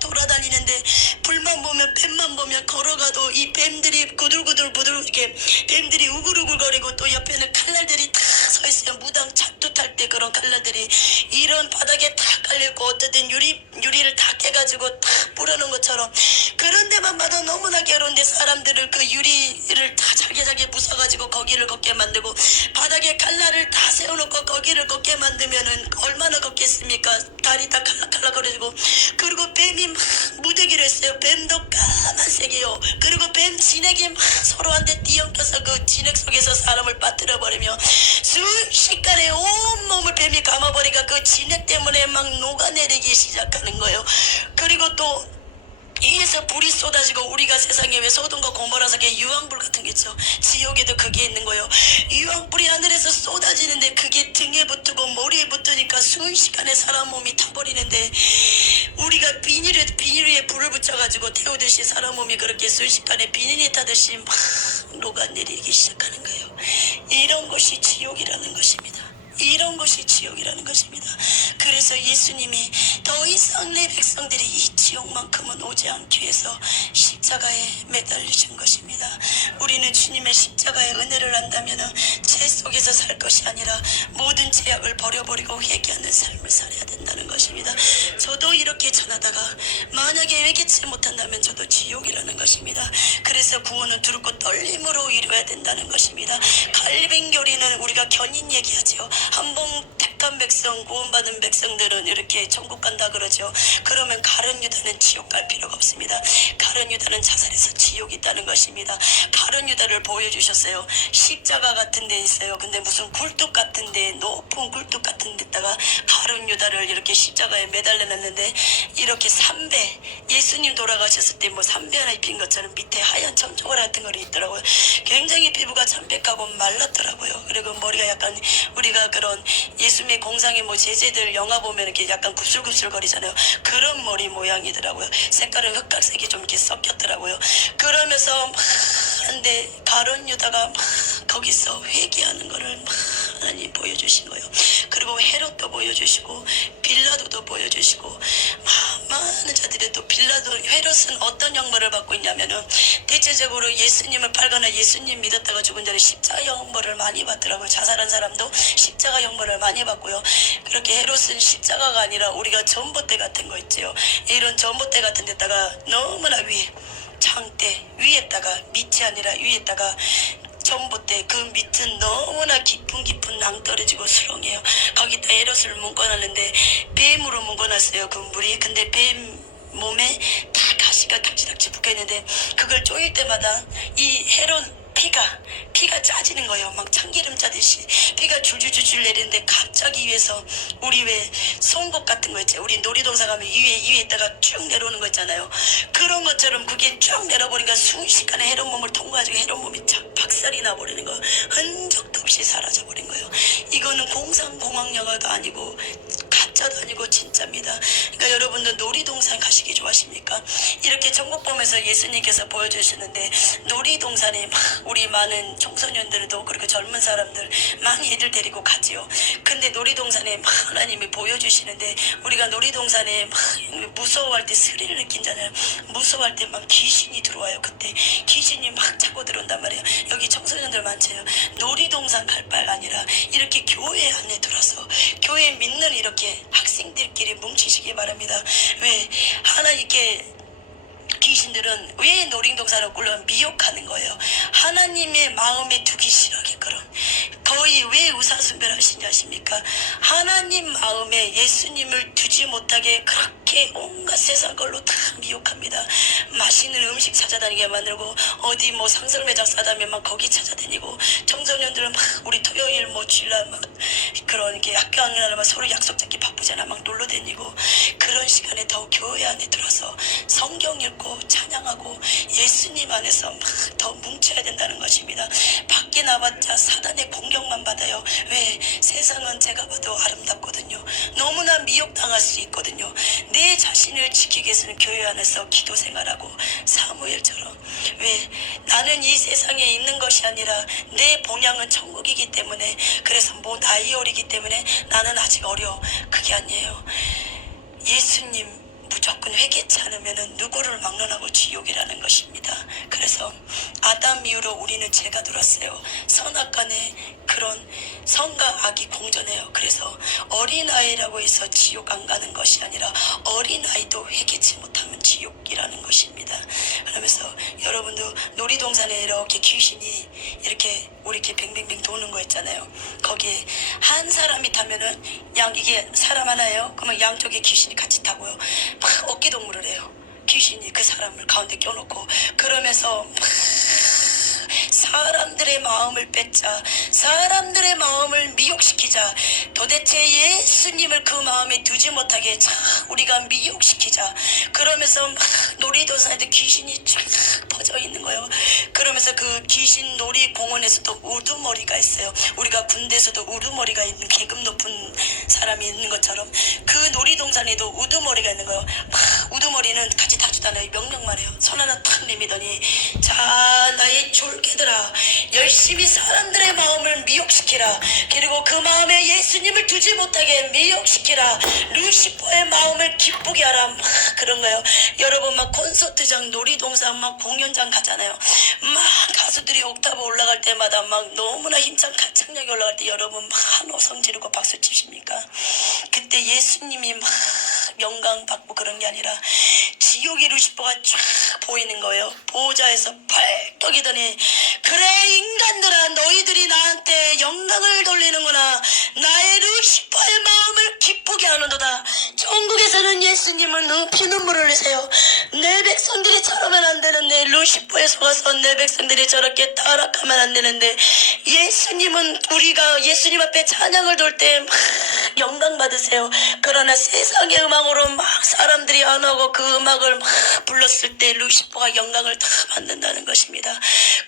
돌아다니는데, 불만 보면 뱀만 보면 걸어가도 이 뱀들이 구들구들 이렇게 뱀들이 우글우글거리고, 또 옆에는 칼날들이 다 서 있어요. 무당 자투탈 때 그런 칼날들이 이런 바닥에 다 깔려있고, 어쨌든 유리를 다 깨가지고 다 뿌려놓은 것처럼. 그런 데만 봐도 너무나 괴로운데 사람들을 그 유리를 다 자기자기 부숴가지고 거기를 걷게 만들고, 바닥에 칼날을 다 세워놓고 거기를 걷게 만들면은 얼마나 걷겠습니까? 다리 다 칼락칼락거리고. 그리고 뱀이 막 무대기를 했어요. 뱀도 까만색이요. 그리고 뱀 진액이 막 서로한테 띄엄껴서 그 진액 속에서 사람을 빠뜨려버리며 순식간에 온몸을 뱀이 감아버리니까 그 진액 때문에 막 녹아내리기 시작하는 거예요. 그리고 또 위에서 불이 쏟아지고, 우리가 세상에 왜 소돔과 고모라서 유황불 같은 게 있죠. 지옥에도 그게 있는 거예요. 유황불이 하늘에서 쏟아지는데 그게 등에 붙고 머리에 붙으니까 순식간에 사람 몸이 타버리는데, 우리가 비닐 위에 불을 붙여가지고 태우듯이 사람 몸이 그렇게 순식간에 비닐이 타듯이 막 녹아내리기 시작하는 거예요. 이런 것이 지옥이라는 것입니다. 이런 것이 지옥이라는 것입니다. 그래서 예수님이 더 이상 내 백성들이 이 지옥만큼은 오지 않기 위해서 십자가에 매달리신 것입니다. 우리는 주님의 십자가의 은혜를 안다면 죄 속에서 살 것이 아니라 모든 죄악을 버려버리고 회개하는 삶을 살아야 된다는 것입니다. 저도 이렇게 전하다가 만약에 회개치 못한다면 저도 지옥이라는 것입니다. 그래서 구원은 두렵고 떨림으로 이루어야 된다는 것입니다. 갈림교리는 우리가 견인 얘기하죠. 한번 택하면 택한 백성, 구원받은 백성들은 이렇게 천국 간다 그러죠. 그러면 가룟 유다는 지옥 갈 필요가 없습니다. 가룟 유다는 자살해서 지옥이 있다는 것입니다. 가룟 유다를 보여주셨어요. 십자가 같은 데 있어요. 근데 무슨 굴뚝 같은 데, 높은 굴뚝 같은 데다가 가룟 유다를 이렇게 십자가에 매달려 놨는데, 이렇게 삼배, 예수님 돌아가셨을 때 뭐 삼배 하나 입힌 것처럼 밑에 하얀 청초월 같은 거 있더라고요. 굉장히 피부가 참백하고 말랐더라고요. 그리고 머리가 약간, 우리가 그런 예수님의 공상의 뭐 제자들 영화 보면 이렇게 약간 굽슬굽슬 거리잖아요. 그런 머리 모양이더라고요. 색깔은 흑갈색이 좀 이렇게 섞였더라고요. 그러면서 막 한데 가룟 유다가 막 거기서 회개하는 거를 막 하나님 보여주신 거예요. 그리고 헤롯도 보여주시고 빌라도도 보여주시고 많은 자들이 또 빌라도, 헤롯은 어떤 형벌을 받고 있냐면은 대체적으로 예수님을 팔거나 예수님 믿었다가 죽은 자는 십자가 형벌을 많이 받더라고요. 자살한 사람도 십자가 형벌을 많이 받고요. 그렇게 헤롯은 십자가가 아니라 우리가 전봇대 같은 거 있지요. 이런 전봇대 같은 데다가 너무나 위에 창대 위에다가, 밑이 아니라 위에다가 전봇대, 그 밑은 너무나 깊은 낭떠러지고 수렁이에요. 거기다 헤롯을 묶어놨는데 뱀으로 묶어놨어요. 그 물이. 근데 뱀 몸에 다 가시가 닥치닥치 붙어있는데 그걸 쪼일 때마다 이 헤롯 피가 짜지는 거예요. 막 참기름 짜듯이 피가 줄줄줄줄 내리는데 갑자기 위에서, 우리 왜 송곳 같은 거 있지, 우리 놀이동산 가면 위에다가 쭉 내려오는 거 있잖아요. 그런 것처럼 그게 쭉 내려버리니까 순식간에 헤롯 몸을 통과해가지고 헤롯 몸이 박살이 나버리는 거, 흔적도 없이 사라져버린 거예요. 이거는 공상공학 영화도 아니고 가짜도 아니고 진짜입니다. 그러니까 여러분들 놀이동산 가시기 좋아하십니까? 이렇게 천국 보면서 예수님께서 보여주시는데, 놀이동산에 막 우리 많은 청소년들도 그렇게 젊은 사람들 많이 애들 데리고 가지요. 근데 놀이동산에 막 하나님이 보여주시는데, 우리가 놀이동산에 막 무서워할 때 스릴을 느낀잖아요. 무서워할 때 막 귀신이 들어와요. 그때 귀신이 막 차고 들어온단 말이에요. 여기 청소년들 많죠. 놀이동산 갈 바가 아니라 이렇게 교회 안에 들어서 교회 믿는 이렇게 학생들끼리 뭉치시기 바랍니다. 왜 하나님께 귀신들은 왜 놀이동산을 굴러 미혹하는 거예요. 하나님의 마음에 두기 싫어하게끔. 거의 왜 우상숭배를 하시냐 아십니까? 하나님 마음에 예수님을 두지 못하게 그렇게 온갖 세상 걸로 다 미혹합니다. 맛있는 음식 찾아다니게 만들고, 어디 뭐 상설매장 싸다면 막 거기 찾아다니고, 청소년들은 막 우리 토요일 뭐 주일날 막 그런 게 학교 안 가면 서로 약속 잡기 바쁘잖아. 막 놀러 다니고, 그런 시간에 더 교회 안에 들어서 성경 읽고 찬양하고 예수님 안에서 막 더 뭉쳐야 된다는 것입니다. 밖에 나봤자 사단의 공격만 받아요. 왜? 세상은 제가 봐도 아름답거든요. 너무나 미혹당할 수 있거든요. 내 자신을 지키기 위해서는 교회 안에서 기도 생활하고 사무엘처럼, 왜? 나는 이 세상에 있는 것이 아니라 내 본향은 천국이기 때문에, 그래서 뭐 나이 어리기 때문에 나는 아직 어려, 그게 아니에요. 예수님 무조건 회개치 않으면 누구를 막론하고 지옥이라는 것입니다. 그래서 아담 이후로 우리는 죄가 들었어요. 선악간에 그런 선과 악이 공존해요. 그래서 어린아이라고 해서 지옥 안 가는 것이 아니라 어린아이도 회개치 못하면 지옥이라는 것입니다. 그러면서 여러분도 놀이동산에 이렇게 귀신이 이렇게 우리 이렇게 뱅뱅뱅 도는 거 있잖아요. 거기에 한 사람이 타면은 이게 사람 하나예요. 그러면 양쪽에 귀신이 같이 타고요. 막 어깨동무를 해요. 귀신이 그 사람을 가운데 껴놓고, 그러면서 막 사람들의 마음을 뺏자, 사람들의 마음을 미혹시키자. 도대체 예수님을 그 마음에 두지 못하게 우리가 미혹시키자. 그러면서 막 놀이동산에도 귀신이 쫙 퍼져 있는 거예요. 그러면서 그 귀신 놀이공원에서도 우두머리가 있어요. 우리가 군대에서도 우두머리가 있는, 계급 높은 사람이 있는 것처럼 그 놀이동산에도 우두머리가 있는 거예요. 막 우두머리는 같이 다주잖아요. 명령만 해요. 손 하나 탁 내밀더니, 자, 나의 졸개들아, 열심히 사람들의 마음을 미혹시키라. 그리고 그 마음에 예수님을 두지 못하게 미혹시키라. 루시퍼의 마음을 기쁘게 하라. 막 그런 거예요. 여러분 막 콘서트장, 놀이동산 막 공연장 가잖아요. 막 가수들이 옥타브 올라갈 때마다 막 너무나 힘찬 가창력이 올라갈 때 여러분 막 한호성 지르고 박수 치십니까? 그때 예수님이 막 영광 받고 그런 게 아니라 지옥의 루시퍼가 쫙 보이는 거예요. 보호자에서 팔떡이더니, 그래 인간들아, 너희들이 나한테 영광을 돌리는구나. 나의 루시퍼의 피눈물을 흘리세요. 내 백성들이 저러면 안 되는데, 루시퍼에 속아서 내 백성들이 저렇게 타락하면 안 되는데, 예수님은 우리가 예수님 앞에 찬양을 돌 때 막 영광 받으세요. 그러나 세상의 음악으로 막 사람들이 안 하고 그 음악을 막 불렀을 때 루시퍼가 영광을 다 받는다는 것입니다.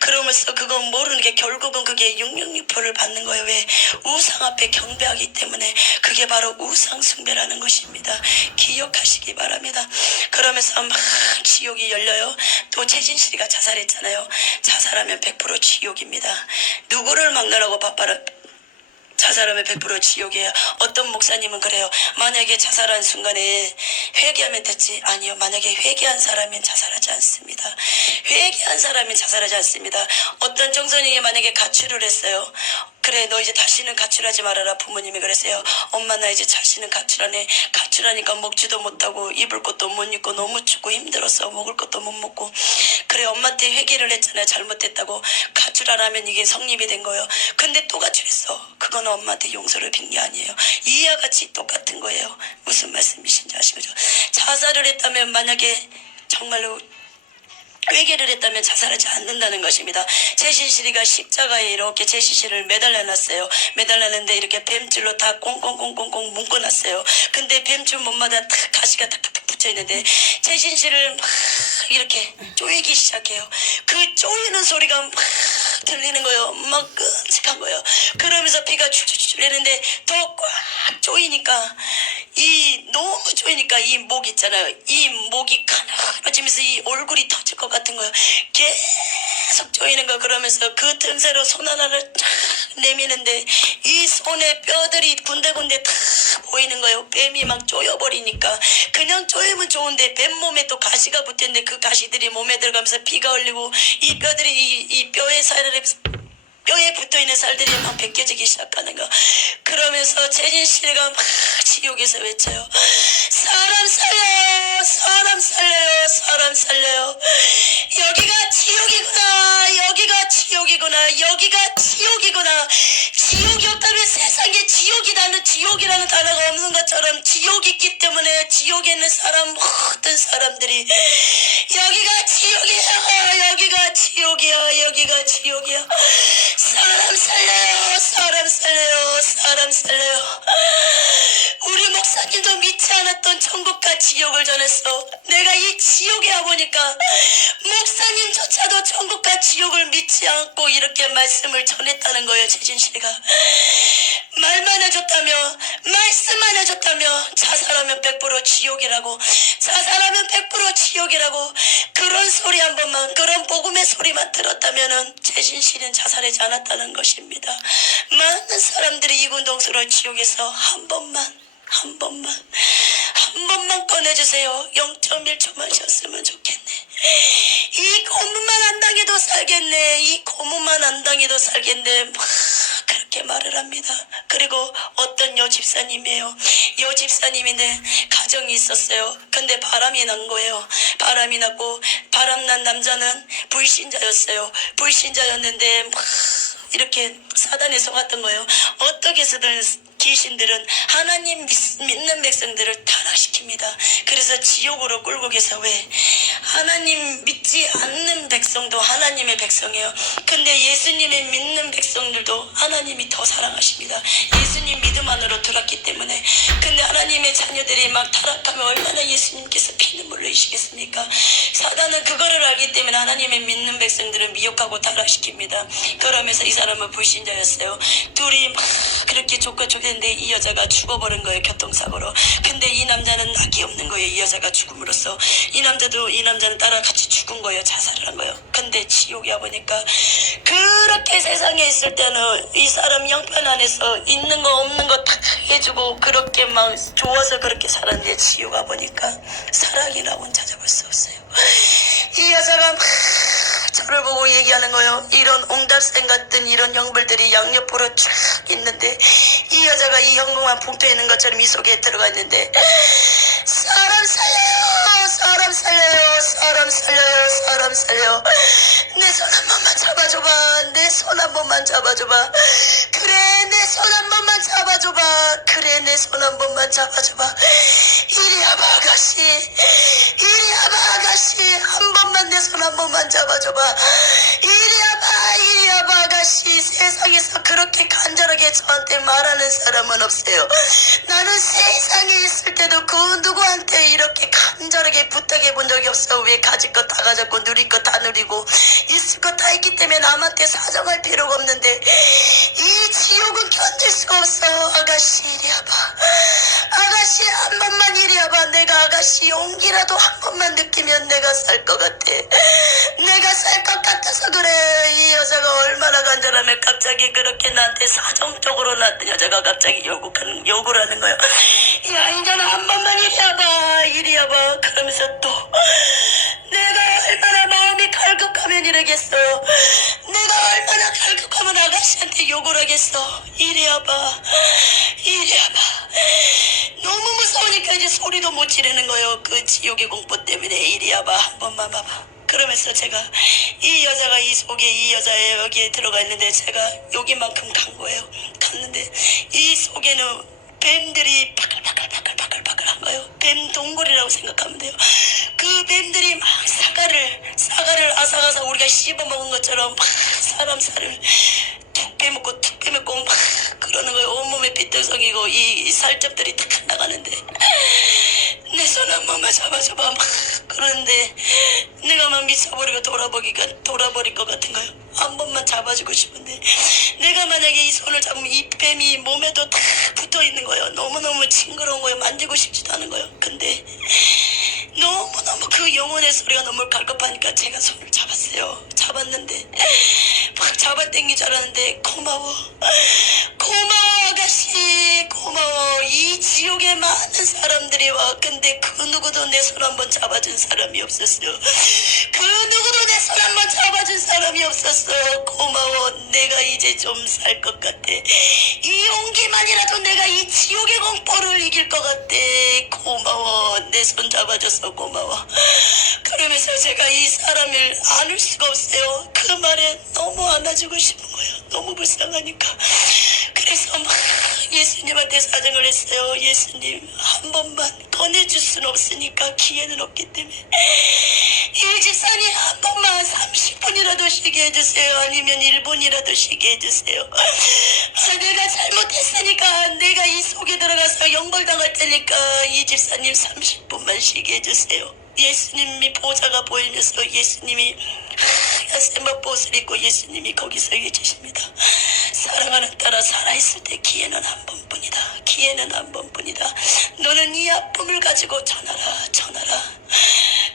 그러면서 그건 모르는 게 결국은 그게 666표를 받는 거예요. 왜? 우상 앞에 경배하기 때문에. 그게 바로 우상 숭배라는 것입니다. 기억하시기 바랍니다. 그러면서 막 지옥이 열려요. 또 최진실이가 자살했잖아요. 자살하면 100% 지옥입니다. 누구를 막느라고 자살하면 100% 지옥이에요. 어떤 목사님은 그래요. 만약에 자살한 순간에 회개하면 됐지. 아니요. 만약에 회개한 사람은 자살하지 않습니다. 회개한 사람은 자살하지 않습니다. 어떤 정선이가 만약에 가출을 했어요. 그래, 너 이제 다시는 가출하지 말아라. 부모님이 그랬어요. 엄마, 나 이제 다시는 가출하네. 가출하니까 먹지도 못하고 입을 것도 못 입고 너무 춥고 힘들었어. 먹을 것도 못 먹고. 그래, 엄마한테 회개를 했잖아요. 잘못했다고. 가출 안 하면 이게 성립이 된 거예요. 근데 또 가출했어. 그건 엄마한테 용서를 빈 게 아니에요. 이와 같이 똑같은 거예요. 무슨 말씀이신지 아시죠? 자살을 했다면 만약에 정말로 회개를 했다면 자살하지 않는다는 것입니다. 최신실이가 십자가에 이렇게 최신실을 매달려놨어요. 매달렸는데 이렇게 뱀줄로 다 꽁꽁꽁꽁꽁 묶어놨어요. 근데 뱀줄 몸마다 탁 가시가 탁탁탁 붙여있는데 최신실을 막 이렇게 쪼이기 시작해요. 그 쪼이는 소리가 막 들리는 거예요. 막 끔찍한 거예요. 그러면서 피가 줄줄줄 내는데 더 꽉 쪼이니까 너무 쪼이니까 이 목 있잖아요. 이 목이 가늘어지면서 이 얼굴이 터질 것 같은 거예요. 계속 쪼이는 거. 그러면서 그 틈새로 손 하나를 쫙 내미는데 이 손에 뼈들이 군데군데 다 보이는 거예요. 뱀이 막 쪼여버리니까. 그냥 쪼이면 좋은데 뱀 몸에 또 가시가 붙었는데 그 가시들이 몸에 들어가면서 피가 흘리고 이 뼈들이 이 뼈의 살을 뼈에 붙어있는 살들이 막 벗겨지기 시작하는 거. 그러면서 최진실이가 막 지옥에서 외쳐요. 사람 살려요. 사람 살려요. 사람 살려요. 여기가 지옥이구나. 여기가 지옥이구나. 여기가 지옥이구나. 지옥이 없다면 세상에 지옥이라는 단어가 없는 것처럼 지옥이 있기 때문에 지옥에 있는 모든 사람들이 여기가 지옥이야. 여기가 지옥이야. 여기가 지옥이야. 사람 살려요. 사람 살려요. 사람 살려요. 우리 목사님도 믿지 않았던 천국과 지옥을 전했어. 내가 이 지옥에 와보니까 목사님조차도 천국과 지옥을 믿지 않고 이렇게 말씀을 전했다는 거예요. 최진실이가 말만 해줬다며, 말씀만 해줬다며, 자살하면 100% 지옥이라고, 자살하면 100% 지옥이라고, 그런 소리 한 번만, 그런 복음의 소리만 들었다면은 최진실은 자살하지 않았다는 것입니다. 많은 사람들이 이군동수로 지옥에서 한 번만 꺼내주세요. 0.1초만 쉬었으면 좋겠네. 이 고문만 안 당해도 살겠네. 이 고문만 안 당해도 살겠네. 막 그렇게 말을 합니다. 그리고 어떤 여집사님이에요. 여집사님인데 가정이 있었어요. 근데 바람이 난 거예요. 바람이 났고 바람난 남자는 불신자였어요. 불신자였는데 막 이렇게 사단에 속았던 거예요. 어떻게 해서든 귀신들은 하나님 믿는 백성들을 타락시킵니다. 그래서 지옥으로 끌고 계서 왜? 하나님 믿지 않는 백성도 하나님의 백성이에요. 근데 예수님의 믿는 백성들도 하나님이 더 사랑하십니다. 예수님 믿음 안으로 들어왔기 때문에. 근데 하나님의 자녀들이 막 타락하면 얼마나 예수님께서 피눈물을 흘리시겠습니까? 사단은 그거를 알기 때문에 하나님의 믿는 백성들을 미혹하고 타락시킵니다. 그러면서 이 사람은 불신자였어요. 둘이 막 그렇게 족가족했는데 이 여자가 죽어버린 거예요. 교통사고로. 근데 이 남자는 낙이 없는 거예요. 이 여자가 죽음으로써. 이 남자는 따라 같이 죽은 거예요. 자살을 한 거예요. 근데 지옥에 와보니까 그렇게 세상에 있을 때는 이 사람 형편 안에서 있는 거 없는 거 다 해주고 그렇게 막 좋아서 그렇게 살았는데 지옥 와보니까 사랑이라고는 찾아볼 수 없어요. 이 여자가 막 저를 보고 얘기하는 거예요. 이런 옹달샘 같은 이런 형벌들이 양옆으로 쫙 있는데 이 여자가 이 형광만 봉투에 있는 것처럼 이 속에 들어가 있는데 사람 살려요. 사람 살려요. 사람 살려요. 사람 살려. 내 손 한 번만 잡아줘봐. 내 손 한 번만 잡아줘봐. 그래 내 손 한 번만 잡아줘봐. 그래 내 내 손 한 번만 잡아줘봐. 이리 와봐 아가씨. 이리 와봐 아가씨. 한 번만 내 손 한 번만 잡아줘봐. 이리 와봐 이리 와봐 아가씨. 세상에서 그렇게 간절하게 저한테 말하는 사람은 없어요. 나는 세상에 있을 때도 그 누구한테 이렇게 간절하게 부탁해 본 적이 없어. 왜 가질 거 다 가졌고 누릴 거 다 누리고 있을 거 다 있기 때문에 남한테 사정할 필요가 없는데 이 지옥은 견딜 수가 없어. 아가씨 이리 와봐. 아가씨 한 번만 이리 와봐. 내가 아가씨 용기라도 한 번만 느끼면 내가 살 것 같아. 내가 살 것 같아서 그래. 이 여자가 얼마나 간절하면 갑자기 그렇게 나한테 사정적으로 나한테 여자가 갑자기 욕을 하는 거야. 야 인자나 한 번만 이리 와봐. 이리 와봐. 그러면서 또 내가 얼마나 마음이 갈급하면 이러겠어. 내가 얼마나 갈급하면 아가씨한테 욕을 하겠어. 이리 와봐. 이리 와봐. 너무 무서우니까 이제 소리도 못 지르는 거예요. 그 지옥의 공포 때문에. 이리 와봐. 한 번만 봐봐. 그러면서 제가 이 여자가 이 속에 이 여자의 여기에 들어가 있는데 제가 여기만큼 간 거예요. 갔는데 이 속에는 뱀들이 바글바글 한 거예요. 뱀 동굴이라고 생각하면 돼요. 그 뱀들이 막 사과를 아삭아삭 우리가 씹어먹은 것처럼 막 사람 살을 툭 빼먹고 막 그러는 거예요. 온몸에 삐뚤성이고 이 살점들이 탁 나가는데 내 손 한 번만 잡아줘봐. 막 그러는데 내가 막 미쳐버리고 돌아버릴 것 같은 거예요. 한 번만 잡아주고 싶은데 내가 만약에 이 손을 잡으면 이 뱀이 몸에도 탁 붙어있는 거예요. 너무너무 징그러운 거예요. 만지고 싶지도 않은 거예요. 근데 너무너무 그 영혼의 소리가 너무 갈급하니까 제가 손을 잡았어요. 잡았는데 막 잡아당긴 줄 알았는데 고마워 아가씨 고마워. 이 지옥에 많은 사람들이 와. 근데 그 누구도 내 손 한번 잡아준 사람이 없었어요. 그 누구도 내 손 한번 잡아준 사람이 없었어. 고마워. 내가 이제 좀 살 것 같아. 이 용기만이라도 내가 이 지옥의 공포를 이길 것 같아. 고마워. 내 손 잡아줘서 고마워. 그러면서 제가 이 사람을 안을 수가 없어요. 그 말에 너무 안아주고 싶은 거예요. 너무 불쌍하니까. 그래서 막 예수님한테 사정을 했어요. 예수님 한 번만 꺼내줄 수는 없으니까 기회는 없기 때문에 이 집사님 한 번만 30분이라도 쉬게 해주세요. 아니면 1분이라도 쉬게 해주세요. 내가 잘못했으니까 내가 이 속에 들어가서 영벌당할 테니까 이 집사님 30분만 쉬게 해주세요. 예수님이 보좌가 보이면서 예수님이 하얀 옷을 입고 예수님이 거기 서 계십니다. 사랑하는 딸아 살아있을 때 기회는 한 번뿐이다. 기회는 한 번뿐이다. 너는 이 아픔을 가지고 전하라.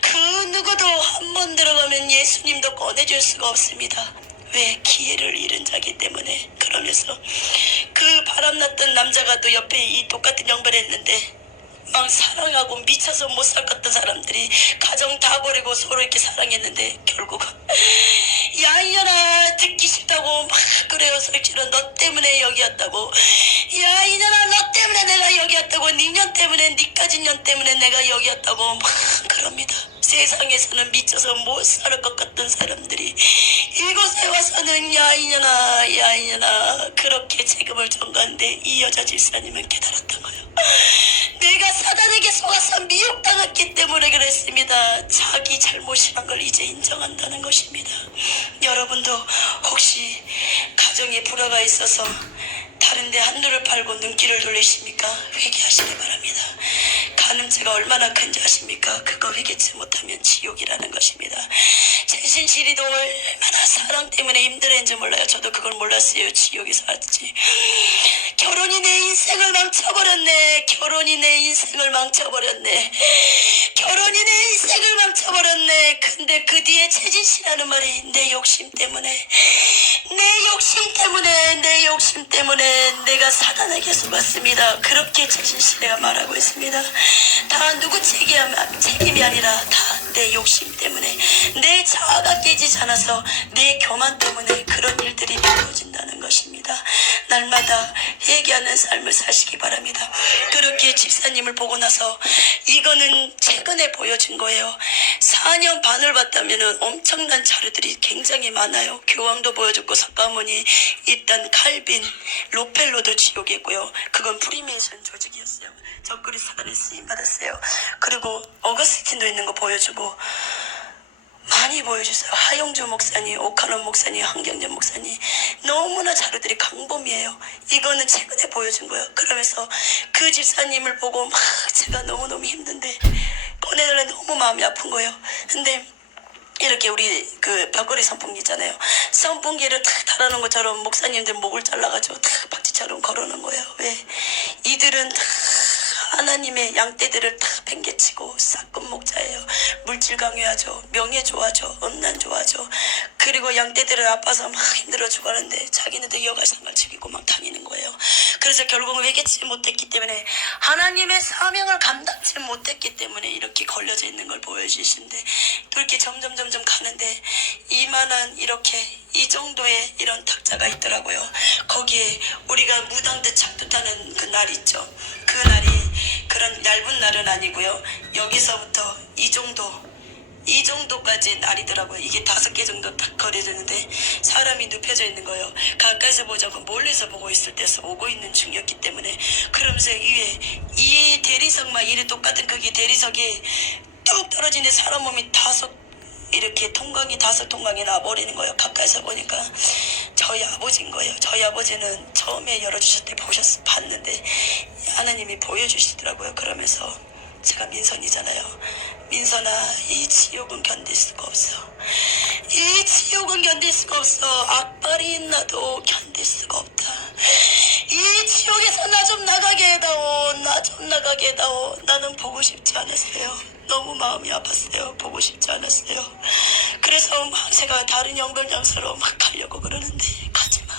그 누구도 한 번 들어가면 예수님도 꺼내줄 수가 없습니다. 왜? 기회를 잃은 자기 때문에. 그러면서 그 바람났던 남자가 또 옆에 이 똑같은 영벌을 했는데 막 사랑하고 미쳐서 못 살겠던 사람들이 가정 다 버리고 서로 이렇게 사랑했는데 결국은 야 이년아 듣기 싫다고 막 그래요. 설치는 너 때문에 여기 왔다고. 야 이년아 너 때문에 내가 여기 왔다고. 니년 때문에 니까지 년 때문에 내가 여기 왔다고 막 그럽니다. 세상에서는 미쳐서 못 살 것 같던 사람들이 이곳에 와서는 야 이년아 그렇게 책임을 전가하는데 이 여자 집사님은 깨달았던 거예요. 내가 사단에게 속아서 미혹당했기 때문에 그랬습니다. 자기 잘못이란 걸 이제 인정한다는 것입니다. 여러분도 혹시 가정에 불화가 있어서 다른데 한눈을 팔고 눈길을 돌리십니까? 회개하시기 바랍니다. 가늠죄가 얼마나 큰지 아십니까? 그거 회개치 못하면 지옥이라는 것입니다. 최신실이도 얼마나 사랑 때문에 힘들었는지 몰라요. 저도 그걸 몰랐어요. 지옥에서 왔지. 결혼이 내 인생을 망쳐버렸네. 결혼이 내 인생을 망쳐버렸네. 근데 그 뒤에 최진씨라는 말이 내 욕심 때문에 내가 사단에게 속았습니다. 그렇게 최진씨가 말하고 있습니다. 다 누구 책임이 아니라 다 내 욕심 때문에 내 자아가 깨지지 않아서 내 교만 때문에 그런 일들이 벌어진다는 것입니다. 날마다 회개하는 삶을 사시기 바랍니다. 그렇게 집사님을 보고 나서 이거는 제가 최근에 보여준 거예요. 4년 반을 봤다면 엄청난 자료들이 굉장히 많아요. 교황도 보여줬고 석가모니, 일단 칼빈, 로펠로도 지옥이고요. 그건 프리메이션 조직이었어요. 적그리 사단에 쓰임받았어요. 그리고 어거스틴도 있는 거 보여주고 많이 보여주세요. 하용주 목사님, 오카노 목사님, 황경전 목사님 너무나 자료들이 강범이에요. 이거는 최근에 보여준 거예요. 그러면서 그 집사님을 보고 막 제가 너무너무 힘든데 꺼내달라 너무 마음이 아픈 거예요. 근데 이렇게 우리 그 벽걸이 선풍기 있잖아요. 선풍기를 탁 달아놓은 것처럼 목사님들 목을 잘라가지고 탁 박쥐처럼 걸어놓은 거예요. 왜? 이들은 다 하나님의 양떼들을 다 팽개치고 싹금 목자예요. 물질 강요하죠. 명예 좋아하죠. 음란 좋아하죠. 그리고 양떼들을 아파서 막 힘들어 죽었는데 자기네들 여가상을 즐기고 막 다니는 거예요. 그래서 결국은 회개치 못했기 때문에 하나님의 사명을 감당치 못했기 때문에 이렇게 걸려져 있는 걸 보여주신데 또 이렇게 점점 가는데 이만한 이렇게 이 정도의 이런 탁자가 있더라고요. 거기에 우리가 무당듯 착듯하는 그 날 있죠. 그 날이 그런 얇은 날은 아니고요. 여기서부터 이 정도까지 날이더라고요. 이게 5개 정도 딱 거려지는데 사람이 눕혀져 있는 거예요. 가까이서 보자고 멀리서 보고 있을 때서 오고 있는 중이었기 때문에 그러면서 위에 이 대리석만 이래 똑같은 크기 대리석이 뚝 떨어지는데 사람 몸이 이렇게 다섯 통강이 나버리는 거예요. 가까이서 보니까 저희 아버지인 거예요. 저희 아버지는 처음에 열어주실 때 봤는데 하나님이 보여주시더라고요. 그러면서 제가 민선이잖아요. 민선아, 이 지옥은 견딜 수가 없어. 이 지옥은 견딜 수가 없어. 악발이 있나도 견딜 수가 없다. 이 지옥에서 나 좀 나가게 해다오. 나 좀 나가게 해다오. 나는 보고 싶지 않았어요. 너무 마음이 아팠어요. 보고 싶지 않았어요. 그래서 막 제가 다른 연결장소로 막 가려고 그러는데 가지마.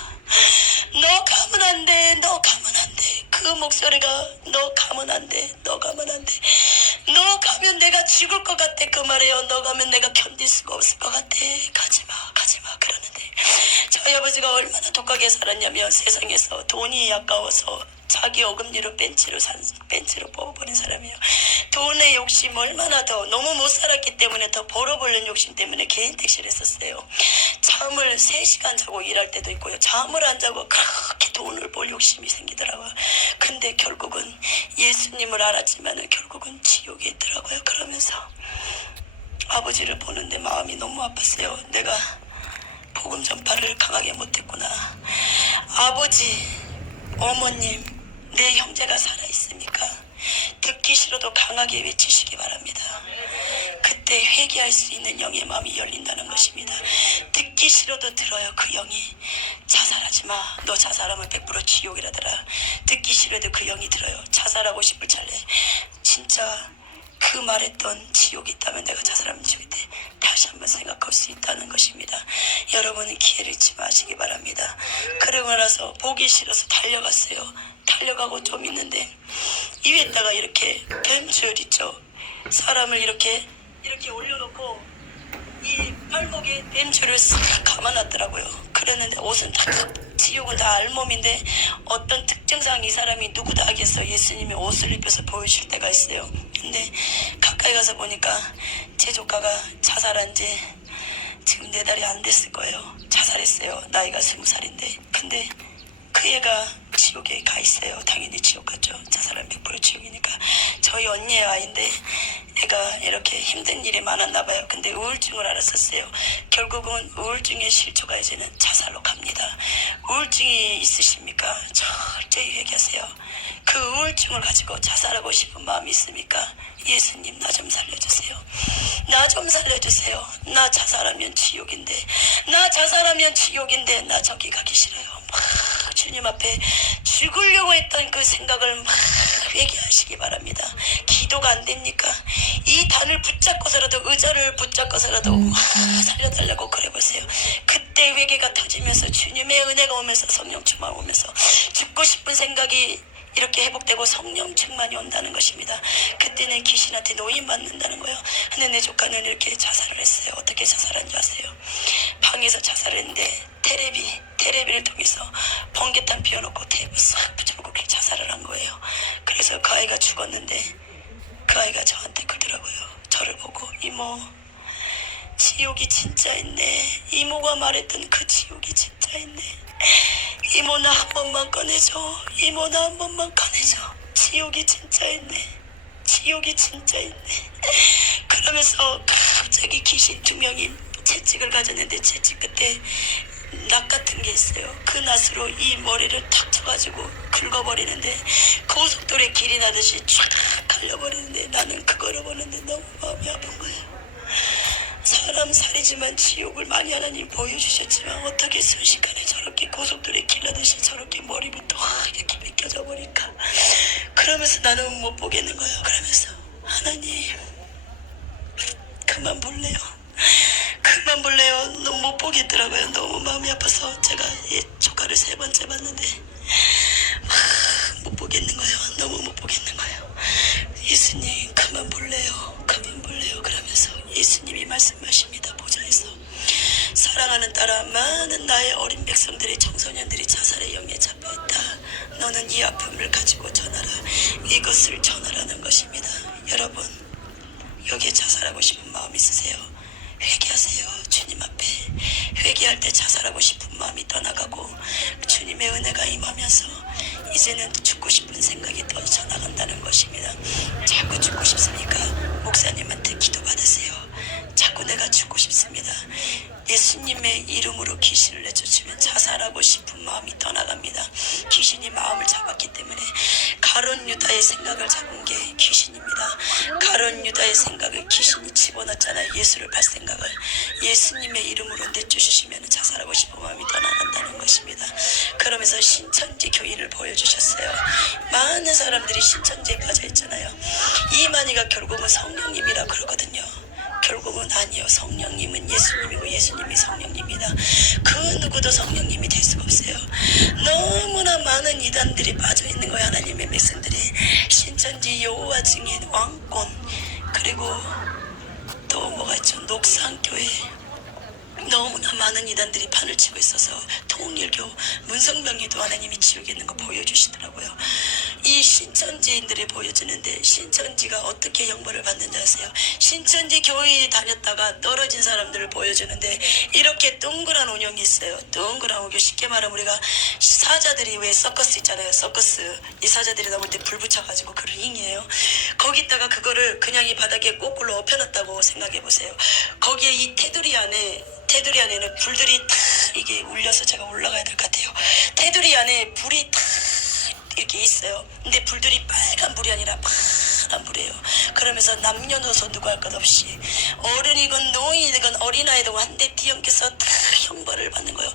너 가면 안 돼. 너 가면 안 돼. 그 목소리가 너 가면 안 돼. 너 가면 안 돼. 너 가면 내가 죽을 것 같아. 그 말이에요. 너 가면 내가 견딜 수가 없을 것 같아. 가지마 그러는데 저희 아버지가 얼마나 독하게 살았냐면 세상에서 돈이 아까워서 자기 어금니로 벤치로 뽑아버린 사람이에요. 돈의 욕심 얼마나 더 너무 못 살았기 때문에 더 벌어보려는 욕심 때문에 개인 택시를 했었어요. 잠을 3시간 자고 일할 때도 있고요. 잠을 안 자고 그렇게 돈을 벌 욕심이 생기더라고요. 근데 결국은 예수님을 알았지만 결국은 지옥에 있더라고요. 그러면서 아버지를 보는데 마음이 너무 아팠어요. 내가 복음 전파를 강하게 못했구나. 아버지, 어머님, 내 형제가 살아있습니까? 듣기 싫어도 강하게 외치시기 바랍니다. 그때 회개할 수 있는 영의 마음이 열린다는 것입니다. 듣기 싫어도 들어요. 그 영이 자살하지 마. 너 자살하면 100% 지옥이라더라. 듣기 싫어도 그 영이 들어요. 자살하고 싶을 차례 진짜 그 말했던 지옥이 있다면 내가 자살하면 지옥인데 다시 한번 생각할 수 있다는 것입니다. 여러분은 기회를 잊지 마시기 바랍니다. 그러고 나서 보기 싫어서 달려갔어요. 달려가고 좀 있는데 이 위에다가 이렇게 뱀줄 있죠. 사람을 이렇게 올려놓고 이 팔목에 뱀줄을 싹 감아놨더라고요. 그랬는데 옷은 다 지옥은 다 알몸인데 어떤 특정상 이 사람이 누구다 하겠어. 예수님이 옷을 입혀서 보여줄 때가 있어요. 근데 가까이 가서 보니까 제 조카가 자살한 지 지금 4달이 안 됐을 거예요. 자살했어요. 나이가 20살인데. 근데 그 애가 지옥에 가 있어요. 당연히 지옥 갔죠. 자살은 100% 지옥이니까. 저희 언니의 아이인데 애가 이렇게 힘든 일이 많았나 봐요. 근데 우울증을 앓았었어요. 결국은 우울증의 실조가 이제는 자살로 갑니다. 우울증이 있으십니까? 철저히 회개하세요. 그 우울증을 가지고 자살하고 싶은 마음이 있습니까? 예수님, 나 좀 살려주세요. 나 좀 살려주세요. 나 자살하면 지옥인데, 나 저기 가기 싫어요. 막 주님 앞에 죽으려고 했던 그 생각을 막 회개하시기 바랍니다. 기도가 안 됩니까? 이 단을 붙잡고서라도, 의자를 붙잡고서라도 살려달라고 그래보세요. 그때 회개가 터지면서 주님의 은혜가 오면서 성령 충만 오면서 죽고 싶은 생각이 이렇게 회복되고 성령 충만이 온다는 것입니다. 그때는 귀신한테 노인받는다는 거예요. 근데 내 조카는 이렇게 자살을 했어요. 어떻게 자살한 줄 아세요? 방에서 자살을 했는데 테레비를 통해서 번개탄 피워놓고 테이프 싹 붙여놓고 그렇게 자살을 한 거예요. 그래서 그 아이가 죽었는데 그 아이가 저한테 그러더라고요. 저를 보고 이모 지옥이 진짜 있네. 이모가 말했던 그 지옥이 진짜 있네. 이모 나 한 번만 꺼내줘. 이모 나 한 번만 꺼내줘. 지옥이 진짜 있네. 지옥이 진짜 있네. 그러면서 갑자기 귀신 2명이 채찍을 가졌는데 채찍 끝에 낫 같은 게 있어요. 그 낫으로 이 머리를 탁 쳐가지고 긁어버리는데 고속도로에 길이 나듯이 쫙 갈려버리는데 나는 그거를 보는데 너무 마음이 아픈 거예요. 사람 살이지만 지옥을 많이 하나님 보여주셨지만 어떻게 순식간에 저렇게 고속도로에 길나듯이 저렇게 머리부터 확 이렇게 벗겨져 버릴까. 그러면서 나는 못 보겠는 거예요. 그러면서 하나님 그만 볼래요. 그만 볼래요. 너무 못 보겠더라고요. 너무 마음이 아파서 제가 조카를 3번째 봤는데 못 보겠는 거예요. 너무 못 보겠는 거예요. 예수님 그만 볼래요. 그만 볼래요. 그러면서 예수님이 말씀하십니다. 보좌에서 사랑하는 딸아 많은 나의 어린 백성들이 청소년들이 자살의 영에 잡혀있다. 너는 이 아픔을 가지고 전하라. 이것을 전하라는 것입니다. 여러분 여기에 자살하고 싶은 마음 있으세요? 회개하세요. 주님 앞에 회개할 때 자살하고 싶은 마음이 떠나가고 주님의 은혜가 임하면서 이제는 죽고 싶은 생각이 떨쳐나간다는 것입니다. 자꾸 죽고 싶습니까? 목사님한테 기도받으세요. 자꾸 내가 죽고 싶습니다. 예수님의 이름으로 귀신을 내쫓으면 자살하고 싶은 마음이 떠나갑니다. 귀신이 마음을 잡았기 때문에 가룟 유다의 생각을 잡은 게 귀신입니다. 가룟 유다의 생각을 귀신이 집어넣었잖아요. 예수를 팔 생각을 예수님의 이름으로 내쫓으시면 자살하고 싶은 마음이 떠나간다는 것입니다. 그러면서 신천지 교인을 보여주셨어요. 많은 사람들이 신천지에 빠져 있잖아요. 이만희가 결국은 성령님이라 그러거든요. 결국은 아니요. 성령님은 예수님이고 예수님이 성령님이다. 그 누구도 성령님이 될 수가 없어요. 너무나 많은 이단들이 빠져있는 거예요. 하나님의 백성들이. 신천지 여호와 증인 왕권 그리고 또 뭐가 있죠. 녹산교회 너무나 많은 이단들이 판을 치고 있어서 통일교 문성병리도 하나님이 지옥에 있는 거 보여주시더라고요. 이 신천지인들이 보여주는데 신천지가 어떻게 형벌을 받는지 아세요? 신천지 교회에 다녔다가 떨어진 사람들을 보여주는데 이렇게 동그란 운영이 있어요. 동그란 운영 쉽게 말하면 우리가 사자들이 왜 서커스 있잖아요. 서커스 이 사자들이 넘을 때 불 붙여가지고 그 링이에요. 거기다가 그거를 그냥 이 바닥에 거꾸로 엎혀놨다고 생각해보세요. 거기에 이 테두리 안에는 불들이 다 이게 울려서 제가 올라가야 될 것 같아요. 테두리 안에 불이 다 이렇게 있어요. 근데 불들이 빨간 불이 아니라 파란 불이에요. 그러면서 남녀노소 누구 할 것 없이 어른이건 노인이건 어린아이든 한 대 뒤엉켜서 다 형벌을 받는 거예요.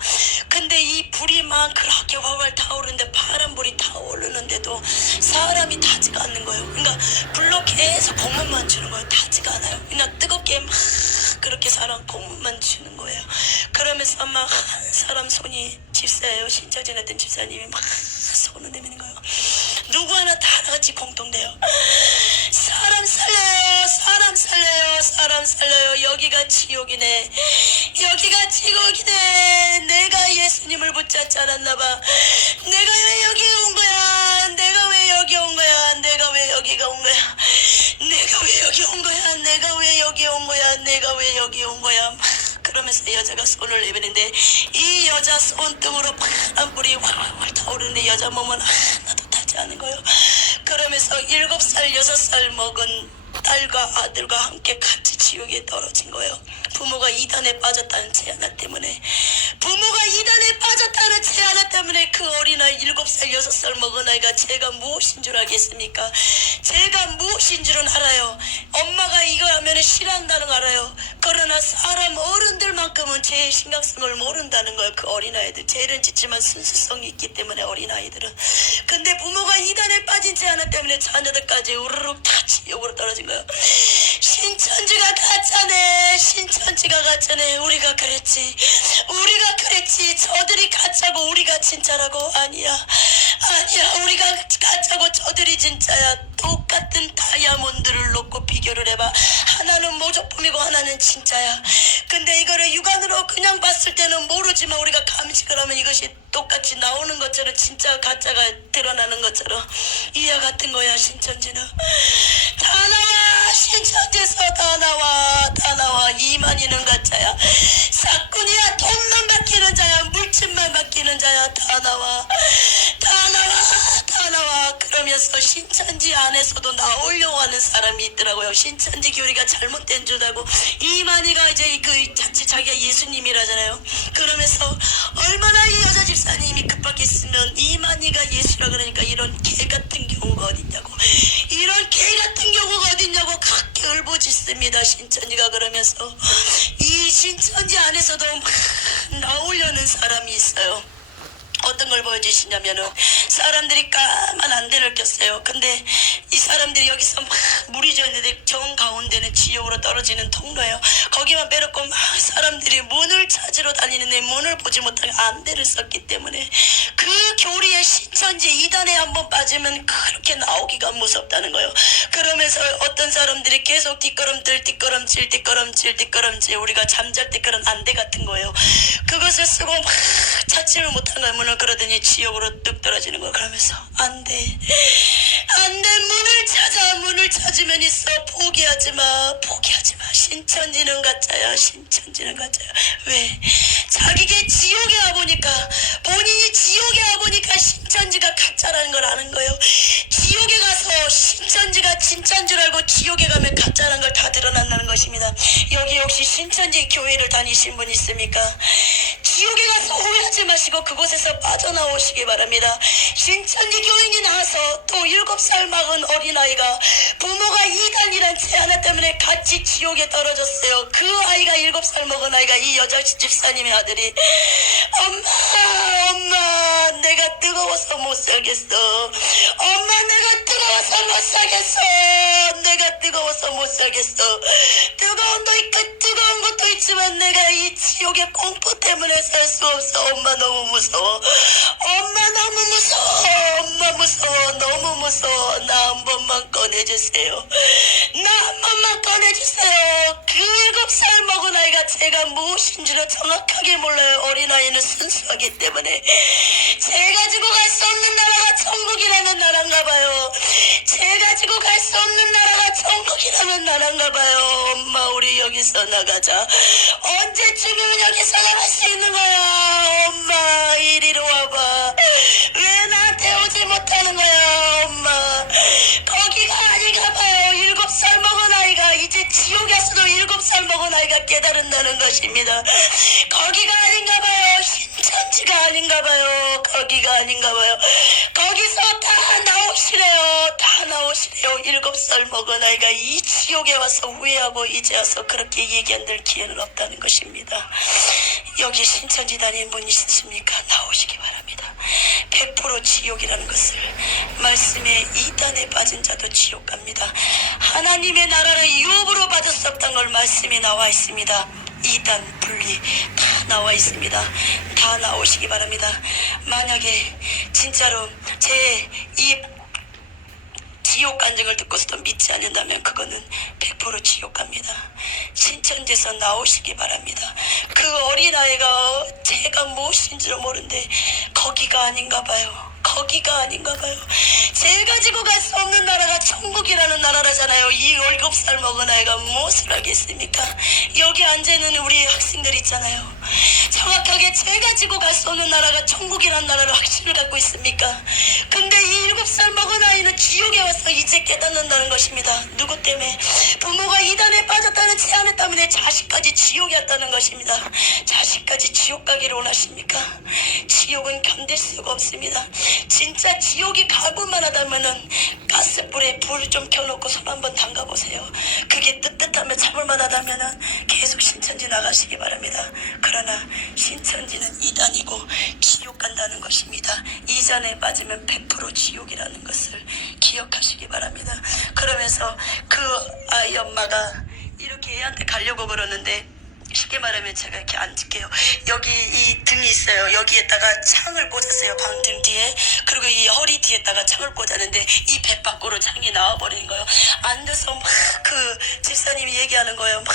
근데 이 불이 막 그렇게 활활 타오르는데 파란 불이 타오르는데도 사람이 타지가 않는 거예요. 그러니까 불로 계속 공문만 주는 거예요. 타지가 않아요. 그냥 뜨겁게 막 그렇게 사람 공문만 주는 거예요. 그러면서 막 한 사람 손이 집사예요. 신천지에 했던 집사님이 막 손을 내미는 거예요. 누구 하나 다 같이 공통돼요. 사람 살려요. 사람 살려요. 사람 살려요. 여기가 지옥이네. 여기가 지옥이네. 내가 예수님을 붙잡지 않았나 봐. 내가 왜 여기 온 거야. 내가 왜 여기 온 거야. 내가 왜 여기가 온 거야. 내가 왜 여기 온 거야. 내가 왜 여기 온 거야. 내가 왜 여기 온 거야. 그러면서 여자가 손을 내미는데 이 여자 손등으로 파란 불이 활활 타오르는데 여자 몸은 하나도 타지 않은 거예요. 그러면서 7살 6살 먹은 딸과 아들과 함께 같이 지옥에 떨어진 거예요. 부모가 이단에 빠졌다는 제 하나 때문에 그 어린아이 7살 6살 먹은 아이가 제가 무엇인 줄 알겠습니까? 제가 무엇인 줄은 알아요. 엄마가 이거 하면 싫어한다는 거 알아요. 그러나 사람 어른들만큼은 제 심각성을 모른다는 거예요. 그 어린아이들 죄는 짓지만 순수성이 있기 때문에 어린아이들은. 근데 부모가 이단에 빠진 제 하나 때문에 자녀들까지 우르륵 다 지옥으로 떨어진 거예요. 신천지가 가짜네. 신천지가 가짜네. 우리가 그랬지. 저들이 가짜고 우리가 진짜라고. 아니야. 우리가 가짜고 저들이 진짜야. 똑같은 다이아몬드를 놓고 비교를 해봐. 하나는 모조품이고 하나는 진짜야. 근데 이거를 육안으로 그냥 봤을 때는 모르지만 우리가 감식을 하면 이것이 똑같이 나오는 것처럼 진짜 가짜가 드러나는 것처럼 이와 같은 거야. 신천지는 다 나와. 신천지 자야. 사꾼이야. 돈만 맡기는 자야. 물질만 맡기는 자야. 다 나와. 다 나와. 다 나와. 그러면서 신천지 안에서도 나오려고 하는 사람이 있더라고요. 신천지 교리가 잘못된 줄 알고 이만희가 이제 자칫 자기가 예수님이라잖아요. 그러면서 얼마나 이 여자 집사님이 급박했으면 이만희가 예수라 그러니까 이런 개 같은 경우가 어딨냐고, 이런 개 같은 경우가 어딨냐고 각기 울부짖습니다. 신천지가. 그러면서 이 신천지 안에서도 막 나오려는 사람이 있어요. 어떤 걸 보여주시냐면은 사람들이 까만 안대를 꼈어요. 근데 이 사람들이 여기서 막 물이 졌는데 정 가운데는 지옥으로 떨어지는 통로예요. 거기만 빼놓고 막 사람들이 문을 찾으러 다니는데 문을 보지 못하게 안대를 썼기 때문에 그 교리의 신천지 이단에 한번 빠지면 그렇게 나오기가 무섭다는 거예요. 그러면서 어떤 사람들이 계속 뒷걸음질 우리가 잠잘 때 그런 안대 같은 거예요. 그것을 쓰고 막 찾지를 못한 거예요. 문을. 그러더니 지옥으로 뚝 떨어지는 거예요. 그러면서 안돼 문을 찾으면 있어. 포기하지 마. 신천지는 가짜야. 왜? 자기가 지옥에 와보니까, 본인이 지옥에 와보니까 신천지가 가짜라는 걸 아는 거예요. 지옥에 가서 신천지가 진짜인 줄 알고 지옥에 가면 가짜라는 걸 다 드러난다는 것입니다. 여기 혹시 신천지 교회를 다니신 분 있습니까? 지옥에 가서 후회하지 마시고 그곳에서 빠져나오시기 바랍니다. 신천지 교인이 나와서 또 7살 막은 어린아이가 부모가 이단이란 제 하나 때문에 같이 지옥에 떨어졌어요. 그 아이가 7살 먹은 아이가 이 여자 집사님의 아들이 엄마 내가 뜨거워서 못 살겠어. 엄마 내가 뜨거워서 못 살겠어. 뜨거운 것도 있지만 내가 이 지옥의 공포 때문에 살 수 없어. 엄마 너무 무서워. 너무 무서워. 나 한 번만 꺼내주세요. 그 7살 먹은 아이가 제가 무엇인지를 정확하게 몰라요. 어린아이는 순수하기 때문에. 제가 지고 갈 수 없는 나라가 천국이라는 나라인가 봐요. 엄마 우리 여기서 나가자. 언제쯤이면 여기서 나갈 수 있는 거야. 엄마 이리로 와봐. 왜 나한테 오지 못하는 거야. 엄마 거기가 아닌가 봐요. 7살 먹은 아이가 이제 지옥에서도 7살 먹은 아이가 깨달은다는 것입니다. 거기가 아닌가 봐요. 신천지가 아닌가 봐요. 거기서 다 나오시래요. 7살 먹은 아이가 이 지옥에 와서 후회하고 이제 와서 그렇게 얘기한들 기회는 없다는 것입니다. 여기 신천지 다니는 분 있으십니까? 나오시기 바랍니다. 100% 지옥이라는 것을, 말씀에 이단에 빠진 자도 지옥 갑니다. 하나님의 나라를 유업으로 받을 수 없다는 걸 말씀에 나와 있습니다. 이단 분리 다 나와 있습니다. 다 나오시기 바랍니다. 만약에 진짜로 제 이 지옥 간증을 듣고서도 믿지 않는다면 그거는 100% 지옥 갑니다. 신천지에서 나오시기 바랍니다. 그 어린아이가 제가 무엇인지를 모르는데 거기가 아닌가 봐요. 제가 지고 갈 수 없는 나라가 천국이라는 나라라잖아요. 이 7살 먹은 아이가 무엇을 하겠습니까? 여기 앉아있는 우리 학생들 있잖아요. 정확하게 제가 지고 갈 수 없는 나라가 천국이라는 나라를 확신을 갖고 있습니까? 근데 이 7살 먹은 아이는 지옥에 와서 이제 깨닫는다는 것입니다. 누구 때문에? 부모가 이단에 빠졌다는 제안을 때문에 자식까지 지옥에 왔다는 것입니다. 자식까지 지옥 가기를 원하십니까? 지옥은 견딜 수가 없습니다. 진짜 지옥이 가볼만 하다면은 가스불에 불을 좀 켜놓고 손 한번 담가보세요. 그게 뜨뜻하며 참을만 하다면은 계속 신천지 나가시기 바랍니다. 그러나 신천지는 이단이고 지옥 간다는 것입니다. 이전에 빠지면 100% 지옥이라는 것을 기억하시기 바랍니다. 그러면서 그 아이 엄마가 이렇게 애한테 가려고 그러는데, 쉽게 말하면 제가 이렇게 앉을게요. 여기 이 등이 있어요. 여기에다가 창을 꽂았어요. 방등 뒤에. 그리고 이 허리 뒤에다가 창을 꽂았는데 이 배 밖으로 창이 나와버린 거예요. 앉아서 막 그 집사님이 얘기하는 거예요. 막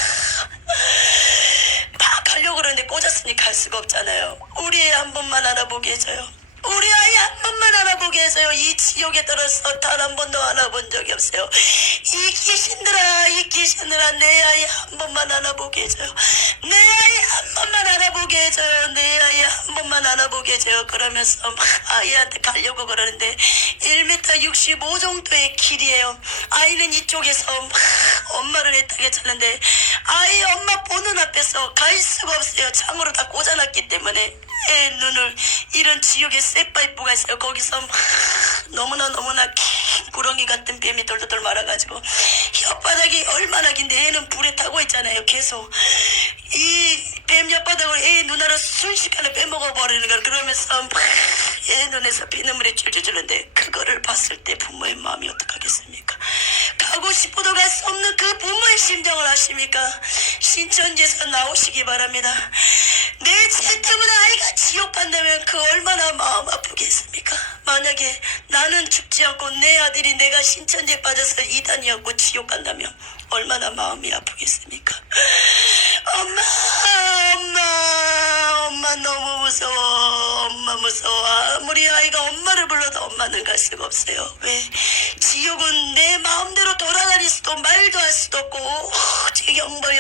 가려고 그러는데 꽂았으니 갈 수가 없잖아요. 우리 애 한 번만 알아보게 해줘요. 우리 아이 한 번만 알아보게 해서요. 이 지옥에 떨어서 단 한 번도 알아본 적이 없어요. 이 귀신들아 내 아이 한 번만 알아보게 해줘요. 내 아이 한 번만 알아보게 해줘요. 내 아이 한 번만 알아보게 해줘요. 그러면서 막 아이한테 가려고 그러는데 1m 65 정도의 길이에요. 아이는 이쪽에서 막 엄마를 애타게 찾는데 아이 엄마 보는 앞에서 갈 수가 없어요. 창으로 다 꽂아놨기 때문에 애 눈을 이런 지옥의 쇠파이프가 있어요. 거기서 막 너무나 긴 구렁이 같은 뱀이 돌돌돌 말아가지고 혓바닥이 얼마나 긴데 애는 불에 타고 있잖아요. 계속 이 뱀 혓바닥을 애 눈알을 순식간에 빼먹어버리는 걸 그러면서 막 애 눈에서 피눈물이 줄줄 흐르는데 그거를 봤을 때 부모의 마음이 어떡하겠습니까? 가고 싶어도 갈 수 없는 그 부모의 심정을 아십니까? 신천지에서 나오시기 바랍니다. 내 죄 때문에 아이가 지옥 간다면 그 얼마나 마음 아프겠습니까? 만약에 나는 죽지 않고 내 아들이 내가 신천지에 빠져서 이단이었고 지옥 간다면 얼마나 마음이 아프겠습니까? 엄마 너무 무서워. 엄마 무서워. 아무리 아이가 엄마를 불러도 엄마는 갈 수가 없어요. 왜? 지옥은 내 마음대로 돌아다닐 수도 말도 할 수도 없고 제 영벌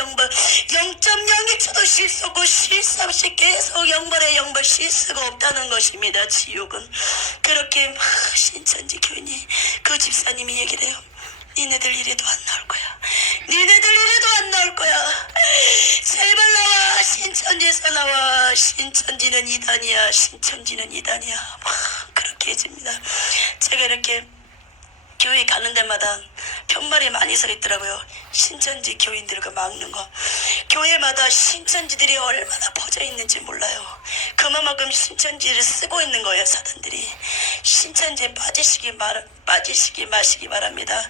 0.01초도 쉴 수 없고 쉴 수 없이 계속 영벌에 쉴 수가 없다는 것입니다. 지옥은. 그렇게 막 신천지 교인이 그 집사님이 얘기를 해요. 니네들 이래도 안 나올 거야. 니네들 이래도 안 나올 거야. 제발 나와. 신천지에서 나와. 신천지는 이단이야. 신천지는 이단이야. 막 그렇게 해줍니다. 제가 이렇게 교회 가는 데마다 편말이 많이 서 있더라고요. 신천지 교인들을 막는 거. 교회마다 신천지들이 얼마나 퍼져 있는지 몰라요. 그만큼 신천지를 쓰고 있는 거예요, 사단들이. 신천지에 빠지시기 마시기 바랍니다.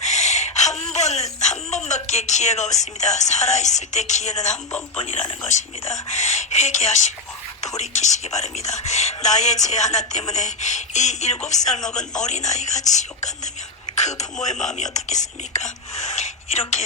한 번밖에 기회가 없습니다. 살아있을 때 기회는 한 번뿐이라는 것입니다. 회개하시고 돌이키시기 바랍니다. 나의 죄 하나 때문에 이 7살 먹은 어린아이가 지옥 간다면 그 부모의 마음이 어떻겠습니까? 이렇게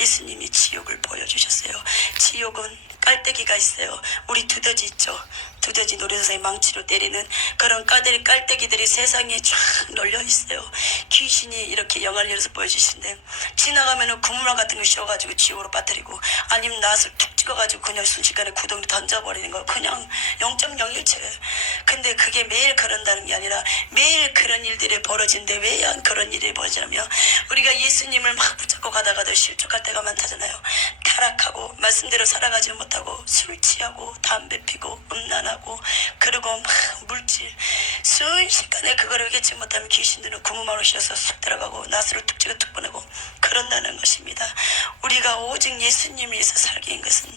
예수님이 지옥을 보여주셨어요. 지옥은 깔때기가 있어요. 우리 두더지 있죠. 두더지 놀이동산에 망치로 때리는 그런 깔때기들이 세상에 쫙 널려 있어요. 귀신이 이렇게 영화를 열어서 보여주시는데 지나가면은 구물망 같은 거 씌워가지고 지옥으로 빠뜨리고 아니면 낫을 툭 찍어가지고 그냥 순식간에 구덩이로 던져버리는 거 그냥 0.01초예요. 근데 그게 매일 그런다는 게 아니라 매일 그런 일들이 벌어지는데 왜 그런 일이 벌어지냐면 우리가 예수님을 막 붙잡고 가다가도 실족할 때가 많다잖아요. 타락하고 말씀대로 살아가지 못하고 술 취하고 담배 피고 음란하고 그리고 막 물질 순식간에 그거를 깨지 못하면 귀신들은 구멍으로 씌어서 쑥 들어가고 낫으로 툭 찍어 툭 보내고 그런다는 것입니다. 우리가 오직 예수님을 위해서 살게 한 것은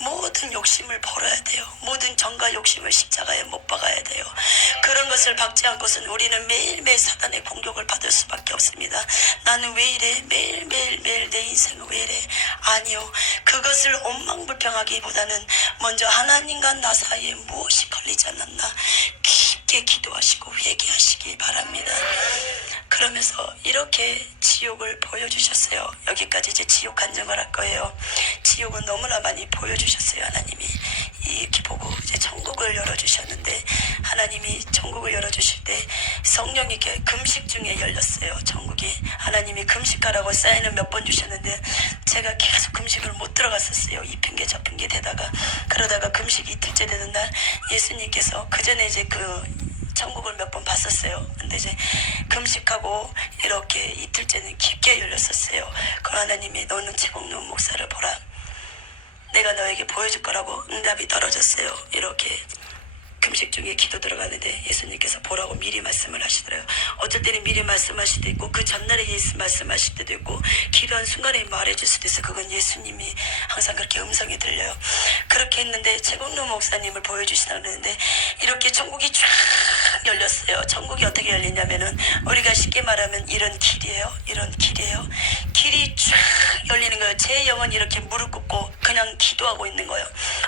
모든 욕심을 버려야 돼요. 모든 정과 욕심을 십자가에 못 박아야 돼요. 그런 것을 박지 않고서는 우리는 매일매일 사단의 공격을 받을 수밖에 없습니다. 나는 왜 이래? 매일 내 인생은 왜 이래? 아니요. 그것을 엉망불평하기보다는 먼저 하나님과 나 사이에 무엇이 걸리지 않았나 깊게 기도하시고 회개하시기 바랍니다. 그러면서 이렇게 지옥을 보여주셨어요. 여기까지 이제 지옥 간증을 할 거예요. 지옥은 너무나 많이 보여주셨어요. 하나님이 이렇게 보고 이제 천국을 열어주셨는데 하나님이 천국을 열어주실 때 성령이 이렇게 금식 중에 열렸어요. 천국이. 하나님이 금식하라고 사인을 몇 번 주셨는데 제가 계속 금식을 못 들어갔었어요. 이 핑계 저 핑계 대다가 그러다가 금식 이틀째 되는 날 예수님께서 그 전에 이제 그 천국을 몇 번 봤었어요. 근데 이제 금식하고 이렇게 이틀째는 깊게 열렸었어요. 그 하나님이 너는 최국룡 목사를 보라. 내가 너에게 보여줄 거라고 응답이 떨어졌어요. 이렇게 금식 중에 기도 들어가는데 예수님께서 보라고 미리 말씀을 하시더라고요. 어쩔 때는 미리 말씀하실 때도 있고 그 전날에 예수 말씀하실 때도 있고 기도한 순간에 말해줄 수도 있어요. 그건 예수님이 항상 그렇게 음성이 들려요. 그렇게 했는데 최국룡 목사님을 보여주시다 그러는데 이렇게 천국이 쫙 열렸어요. 천국이 어떻게 열리냐면은 우리가 쉽게 말하면 이런 길이에요. 이런 길이에요. 길이 쫙 열리는 거예요. 제 영은 이렇게 무릎 꿇고 그냥 기도하고 있는 거예요.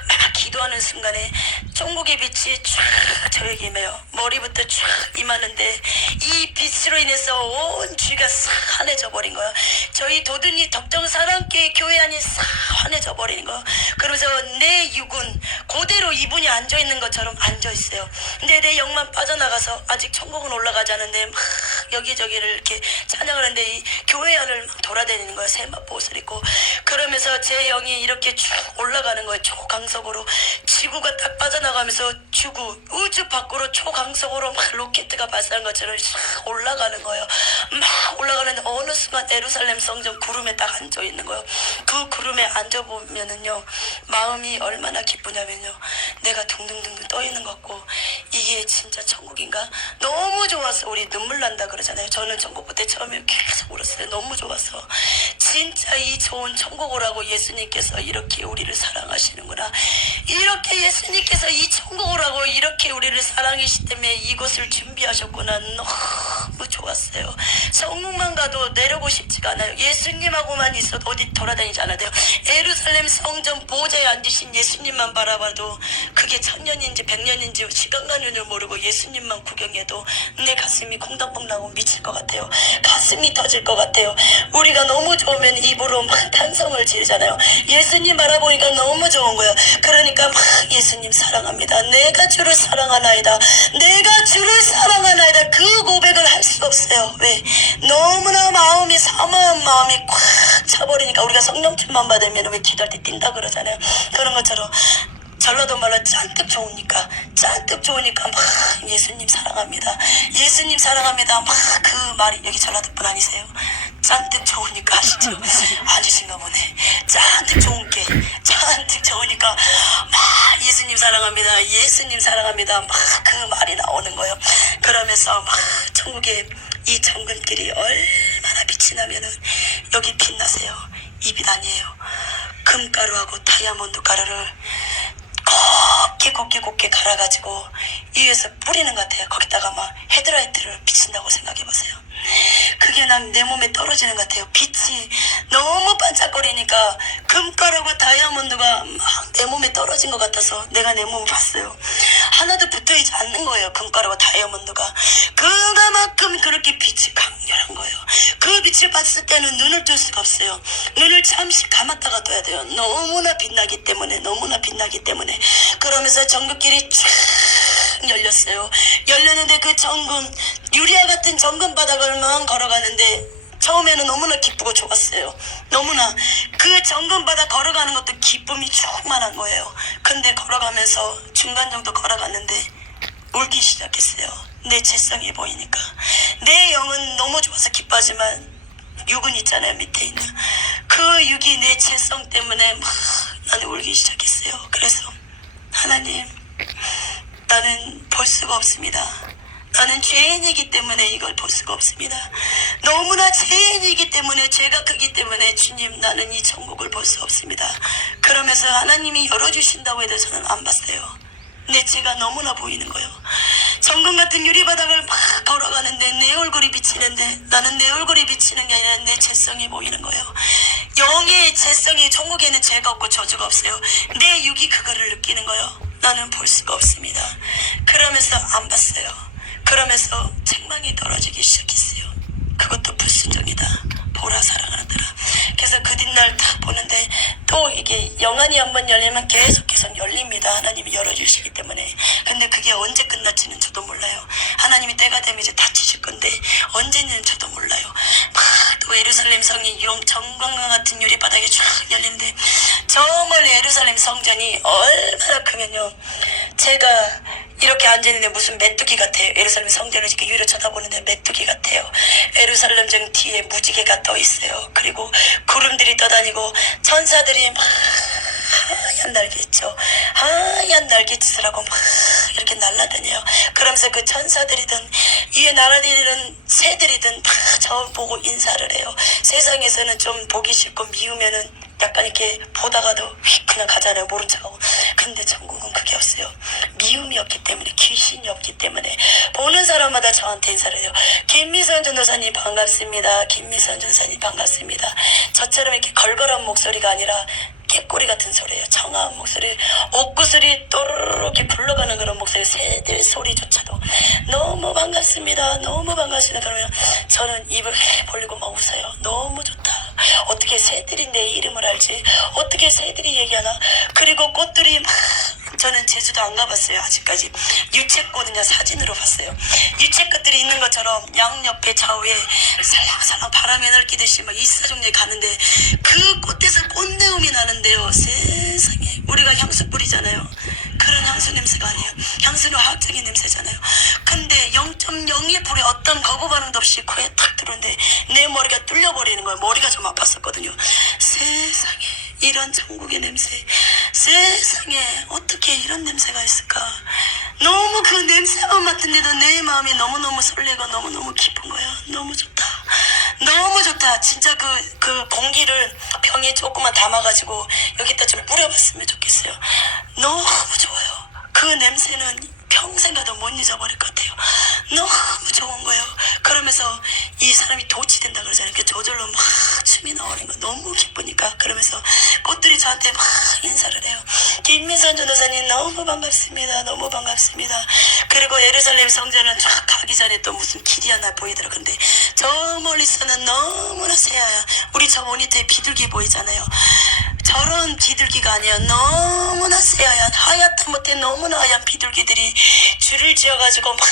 막 기도하는 순간에 천국의 빛이 쫙 저에게 임해요. 머리부터 쫙 임하는데 이 빛으로 인해서 온 주위가 싹 환해져 버린 거예요. 저희 도든이 덕정사랑교회 교회 안이 싹 환해져 버리는 거예요. 그러면서 내 육은 그대로 이분이 앉아있는 것처럼 앉아있어요. 근데 내 영만 빠져나가서 아직 천국은 올라가지 않은데 막 여기저기를 이렇게 찬양을 하는데 이 교회 안을 막 돌아다니는 거예요. 세마포 옷을 입고. 그러면서 제 영이 이렇게 쭉 올라가는 거예요. 초강속으로. 지구가 딱 빠져나가면서 지구 우주 밖으로 초강속으로 막 로켓가 발사한 것처럼 싹 올라가는 거예요. 막 올라가는데 어느 순간 예루살렘 성전 구름에 딱 앉아 있는 거예요. 그 구름에 앉아 보면은요, 마음이 얼마나 기쁘냐면요, 내가 둥둥둥둥 떠 있는 것 같고, 이게 진짜 천국인가? 너무 좋았어. 우리 눈물 난다 그러잖아요. 저는 천국 볼 때 처음에 계속 울었어요. 너무 좋아서. 진짜 이 좋은 천국을 하고 예수님께서 이렇게 우리를 사랑하시는구나. 이렇게 예수님께서 이 천국을 하고 이렇게 우리를 사랑하시기 때문에 이곳을 준비하셨구나. 너무 좋았어요. 천국만 가도 내려고 싶지가 않아요. 예수님하고만 있어도 어디 돌아다니지 않아도 돼요. 예루살렘 성전 보좌에 앉으신 예수님만 바라봐도 그게 천년인지 백년인지 시간 가는 줄 모르고 예수님만 구경해도 내 가슴이 콩닥콩 나고 미칠 것 같아요. 가슴이 터질 것 같아요. 우리가 너무 좋으면 입으로 막 탄성을 지르잖아요. 예수님 바라보니까 너무 좋은 거예요. 그러니까 막 예수님 사랑합니다. 내가 주를 사랑하나이다. 내가 주를 사랑하나이다. 그 고백을 할 수가 없어요. 왜? 너무나 마음이 사모한 마음이 꽉 차버리니까. 우리가 성령충만 받으면 왜 기도할 때 뛴다 그러잖아요. 그런 것처럼 전라도 말로 잔뜩 좋으니까 막 예수님 사랑합니다. 예수님 사랑합니다. 막 그 말이, 여기 전라도 분 아니세요? 잔뜩 좋으니까 아시죠? 아니신가 보네. 잔뜩 좋으니까 막 예수님 사랑합니다. 예수님 사랑합니다. 막 그 말이 나오는 거예요. 그러면서 막 천국의 이 정근길이 얼마나 빛이 나면은 여기 빛나세요. 이 빛 아니에요. 금가루하고 다이아몬드 가루를 곱게 갈아가지고 이 위에서 뿌리는 것 같아요. 거기다가 막 헤드라이트를 비친다고 생각해보세요. 그게 난 내 몸에 떨어지는 것 같아요. 빛이 너무 반짝거리니까 금가루하고 다이아몬드가 막 내 몸에 떨어진 것 같아서 내가 내 몸을 봤어요. 하나도 붙어있지 않는 거예요. 금가루와 다이아몬드가. 그만큼 그렇게 빛이 강렬한 거예요. 그 빛을 봤을 때는 눈을 뜰 수가 없어요. 눈을 잠시 감았다가 떠야 돼요. 너무나 빛나기 때문에. 그러면서 정글길이 쫙 열렸어요. 열렸는데 그 정금, 유리와 같은 정금 바닥을만 걸어가는데 처음에는 너무나 기쁘고 좋았어요. 너무나 그 정금 바닥 걸어가는 것도 기쁨이 충만한 거예요. 근데 걸어가면서 중간 정도 걸어갔는데 울기 시작했어요. 내 죄성이 보이니까. 내 영은 너무 좋아서 기뻐하지만 육은 있잖아요. 밑에 있는 그 육이 내 죄성 때문에 막 나는 울기 시작했어요. 그래서 하나님, 나는 볼 수가 없습니다. 나는 죄인이기 때문에 이걸 볼 수가 없습니다. 너무나 죄인이기 때문에, 죄가 크기 때문에 주님, 나는 이 천국을 볼 수 없습니다. 그러면서 하나님이 열어주신다고 해도 저는 안 봤어요. 내 죄가 너무나 보이는 거예요. 정금 같은 유리바닥을 막 걸어가는데 내 얼굴이 비치는데 나는 내 얼굴이 비치는 게 아니라 내 죄성이 보이는 거예요. 영의 죄성이, 천국에는 죄가 없고 저주가 없어요. 내 육이 그거를 느끼는 거예요. 나는 볼 수가 없습니다. 그러면서 안 봤어요. 그러면서 책망이 떨어지기 시작했어요. 그것도 불순종이다. 보라 사랑하더라. 그래서 그 뒷날 딱 보는데 또 이게 영안이 한번 열리면 계속 열립니다. 하나님이 열어주시기 때문에. 근데 그게 언제 끝날지는 저도 몰라요. 하나님이 때가 되면 이제 닫히실 건데 언제는 저도 몰라요. 막 또 예루살렘 성이 정광과 같은 유리바닥에 쫙 열리는데 정말 예루살렘 성전이 얼마나 크면요, 제가 이렇게 앉아있는데 무슨 메뚜기 같아요. 예루살렘 성전을 이렇게 위로 쳐다보는데 메뚜기 같아요. 예루살렘 정 뒤에 무지개가 떠 있어요. 그리고 구름들이 떠다니고 천사들이 막 하얀 날개 있죠. 하얀 날개짓을 하고 막 이렇게 날아다녀요. 그러면서 그 천사들이든 위에 날아다니는 새들이든 다 저 보고 인사를 해요. 세상에서는 좀 보기 싫고 미우면은 약간 이렇게 보다가도 휙 그냥 가잖아요. 모른 척하고. 근데 천국은 그게 없어요. 미움이 없기 때문에, 귀신이 없기 때문에 보는 사람마다 저한테 인사를 해요. 김미선 전도사님 반갑습니다. 김미선 전도사님 반갑습니다. 저처럼 이렇게 걸걸한 목소리가 아니라 깨꼬리 같은 소리예요. 청아한 목소리, 옥구슬이 또르르 이렇게 굴러가는 그런 목소리, 새들 소리조차도 너무 반갑습니다. 너무 반갑습니다. 그러면 저는 입을 벌리고 막 웃어요. 너무 좋다. 어떻게 새들이 내 이름을 알지? 어떻게 새들이 얘기하나? 그리고 꽃들이 막, 저는 제주도 안 가봤어요. 아직까지. 유채꽃은요 사진으로 봤어요. 유채꽃들이 있는 것처럼 양옆에 좌우에 살랑살랑 바람에 날뛰듯이 막 이사종류에 가는데 그 꽃에서 꽃내음이 나는데요. 세상에, 우리가 향수 뿌리잖아요. 그런 향수 냄새가 아니에요. 향수는 화학적인 냄새잖아요. 근데 0.01%의 어떤 거부 반응도 없이 코에 탁 들어오는데 내 머리가 뚫려버리는 거예요. 머리가 좀 아팠었거든요. 세상에, 이런 천국의 냄새. 세상에, 어떻게 이런 냄새가 있을까? 너무 그 냄새만 맡은데도 내 마음이 너무너무 설레고 너무너무 기쁜 거예요. 너무 좋다. 너무 좋다. 진짜 그 공기를 병에 조금만 담아가지고 여기다 좀 뿌려봤으면 좋겠어요. 너무 좋아요. 그 냄새는 평생 가도 못 잊어버릴 것 같아요. 너무 좋은 거예요. 그러면서 이 사람이 도취된다 그러잖아요. 저절로 막 춤이 나오는 거 너무 기쁘니까. 그러면서 꽃들이 저한테 막 인사를 해요. 김민선 전도사님 너무 반갑습니다. 너무 반갑습니다. 그리고 예루살렘 성전은 쫙 가기 전에 또 무슨 길이 하나 보이더라. 근데 저 멀리서는 너무나 새하얀, 우리 저 모니터에 비둘기 보이잖아요. 저런 비둘기가 아니에요. 너무나 새하얀, 하얗다 못해 너무나 하얀 비둘기들이 줄을 지어가지고 막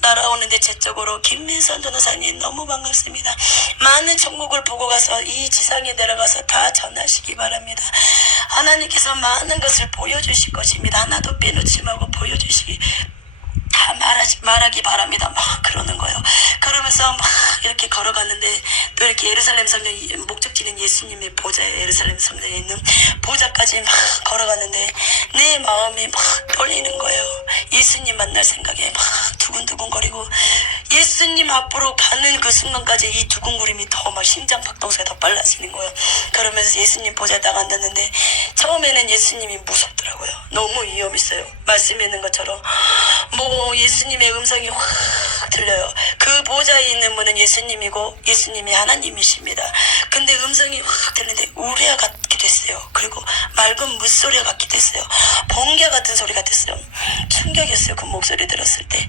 날아오는데 제 쪽으로 김민선 전도사님 너무 반갑습니다. 많은 천국을 보고 가서 이 지상에 내려가서 다 전하시기 바랍니다. 하나님께서 많은 것을 보여주실 것입니다. 하나도 빼놓지 말고 보여주시기 다 말하기 바랍니다. 막 그러는 거예요. 그러면서 막 이렇게 걸어갔는데 또 이렇게 예루살렘 성전, 목적지는 예수님의 보좌에 예루살렘 성전에 있는 보좌까지 막 걸어갔는데 내 마음이 막 떨리는 거예요. 예수님 만날 생각에 막 두근두근거리고 예수님 앞으로 가는 그 순간까지 이 두근거림이 더 막 심장 박동수가 더 빨라지는 거예요. 그러면서 예수님 보좌에 딱 앉았는데 처음에는 예수님이 무섭더라고요. 너무 위험 있어요. 말씀에 있는 것처럼 뭐 예수님의 음성이 확 들려요. 그 보좌에 있는 분은 예수님이고 예수님이 하나님이십니다. 근데 음성이 확 들리는데 우레아 같게 됐어요. 그리고 맑은 물소리가 같기도 했어요. 번개 같은 소리가 됐어요. 충격이었어요. 그 목소리 들었을 때.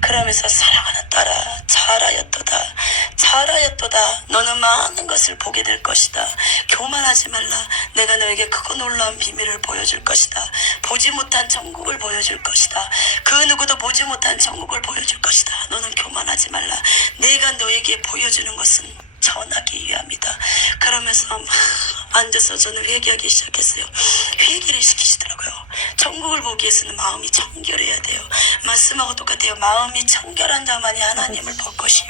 그러면서 사랑하는 딸아, 잘하였도다. 잘하였도다. 너는 많은 것을 보게 될 것이다. 교만하지 말라. 내가 너에게 크고 놀라운 비밀을 보여줄 것이다. 보지 못한 천국을 보여줄 것이다. 그 누구도 보지 못한 천국을 보여줄 것이다. 너는 교만하지 말라. 내가 너에게 보여주는 것은 전하기 위함이다. 그러면서 막 앉아서 저는 회개하기 시작했어요. 회개를 시키시더라고요. 천국을 보기 위해서는 마음이 청결해야 돼요. 말씀하고 똑같아요. 마음이 청결한 자만이 하나님을 볼 것이요.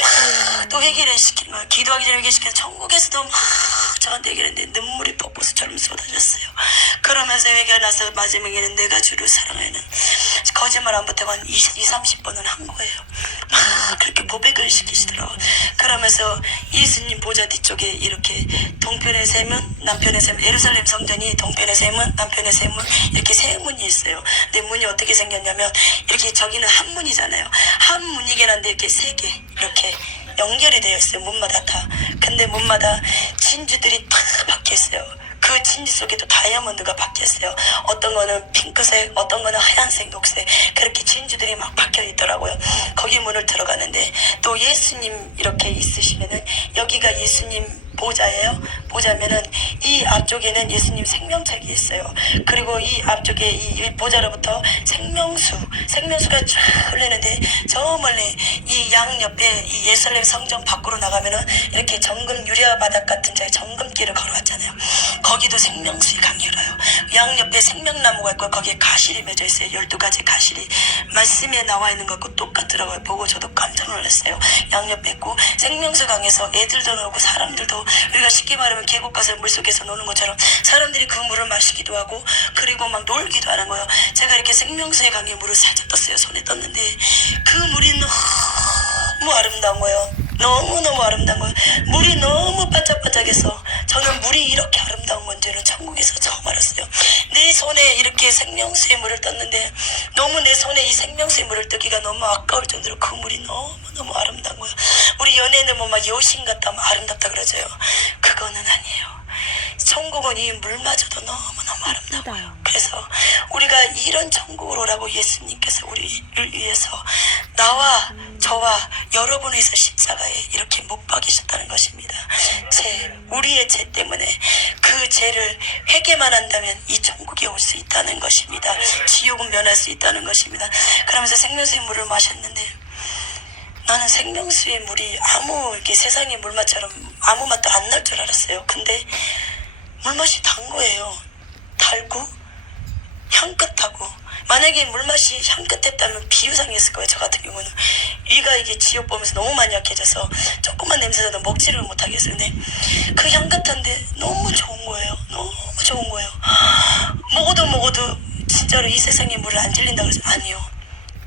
막 또 회개를 시키는 거예요. 기도하기 전에 회개시키는 천국에서도 막 저한테 얘기를 했는데 눈물이 폭포수처럼 쏟아졌어요. 그러면서 회개가 나서 마지막에는 내가 주를 사랑하는, 거짓말 안 보태고 한 20-30번은 한 거예요. 그렇게 고백을 시키시더라고요. 그러면서 예수님 보좌 뒤쪽에 이렇게 동편의 세 문, 남편의 세 문, 예루살렘 성전이 동편의 세 문, 남편의 세 문, 이렇게 세 문이 있어요. 근데 문이 어떻게 생겼냐면 이렇게 저기는 한 문이잖아요. 한 문이긴 한데 이렇게 세 개 이렇게 연결이 되어 있어요. 문마다 다. 근데 문마다 진주들이 다 박혀 있어요. 그 진주 속에도 다이아몬드가 박혀 있어요. 어떤 거는 핑크색, 어떤 거는 하얀색, 녹색, 그렇게 진주들이 막 박혀 있더라고요. 거기 문을 들어가는데 또 예수님 이렇게 있으시면은 여기가 예수님 보좌예요. 보좌면은 이 앞쪽에는 예수님 생명책이 있어요. 그리고 이 앞쪽에 이 보좌로부터 생명수가 쫙 흘리는데 저 멀리 이 양옆에 이 예루살렘 성전 밖으로 나가면은 이렇게 정금 유리아 바닥 같은 저희 정금길을 걸어왔잖아요. 거기도 생명수의 강이 흘러요. 양옆에 생명나무가 있고 거기에 가실이 맺어 있어요. 12가지 가실이 말씀에 나와 있는 것과 똑같더라고요. 보고 저도 깜짝 놀랐어요. 양옆에 있고 생명수 강에서 애들도 나오고 사람들도, 우리가 쉽게 말하면 계곡 가서 물속에서 노는 것처럼 사람들이 그 물을 마시기도 하고 그리고 막 놀기도 하는 거예요. 제가 이렇게 생명수의 강에 물을 살짝 떴어요. 손에 떴는데 그 물이 너무 아름다운 거예요. 너무너무 아름다운 거예요. 물이 너무 반짝반짝해서 저는 물이 이렇게 아름다운 건지를 천국에서 처음 알았어요. 내 손에 이렇게 생명수의 물을 떴는데 너무 내 손에 이 생명수의 물을 뜨기가 너무 아까울 정도로 그 물이 너무너무 아름다운 거예요. 우리 연애는 뭐 막 여신 같다 막 아름답다 그러죠. 그거는 아니에요. 천국은 이 물마저도 너무너무 아름다워요. 그래서 우리가 이런 천국으로 오라고 예수님께서 우리를 위해서 나와 저와 여러분을 위해서 십자가에 이렇게 못 박이셨다는 것입니다. 우리의 죄 때문에 그 죄를 회개만 한다면 이 천국에 올 수 있다는 것입니다. 지옥은 면할 수 있다는 것입니다. 그러면서 생명수의 물을 마셨는데 나는 생명수의 물이 이렇게 세상의 물맛처럼 아무 맛도 안 날 줄 알았어요. 근데 물맛이 단 거예요. 달고 향긋하고. 만약에 물맛이 향긋했다면 비유상이었을 거예요. 저 같은 경우는 위가 이게 지옥 보면서 너무 많이 약해져서 조금만 냄새나도 먹지를 못하겠어요. 근데 그 향긋한데 너무 좋은 거예요. 너무 좋은 거예요. 먹어도 진짜로 이 세상의 물을 안 질린다 그러죠. 아니요.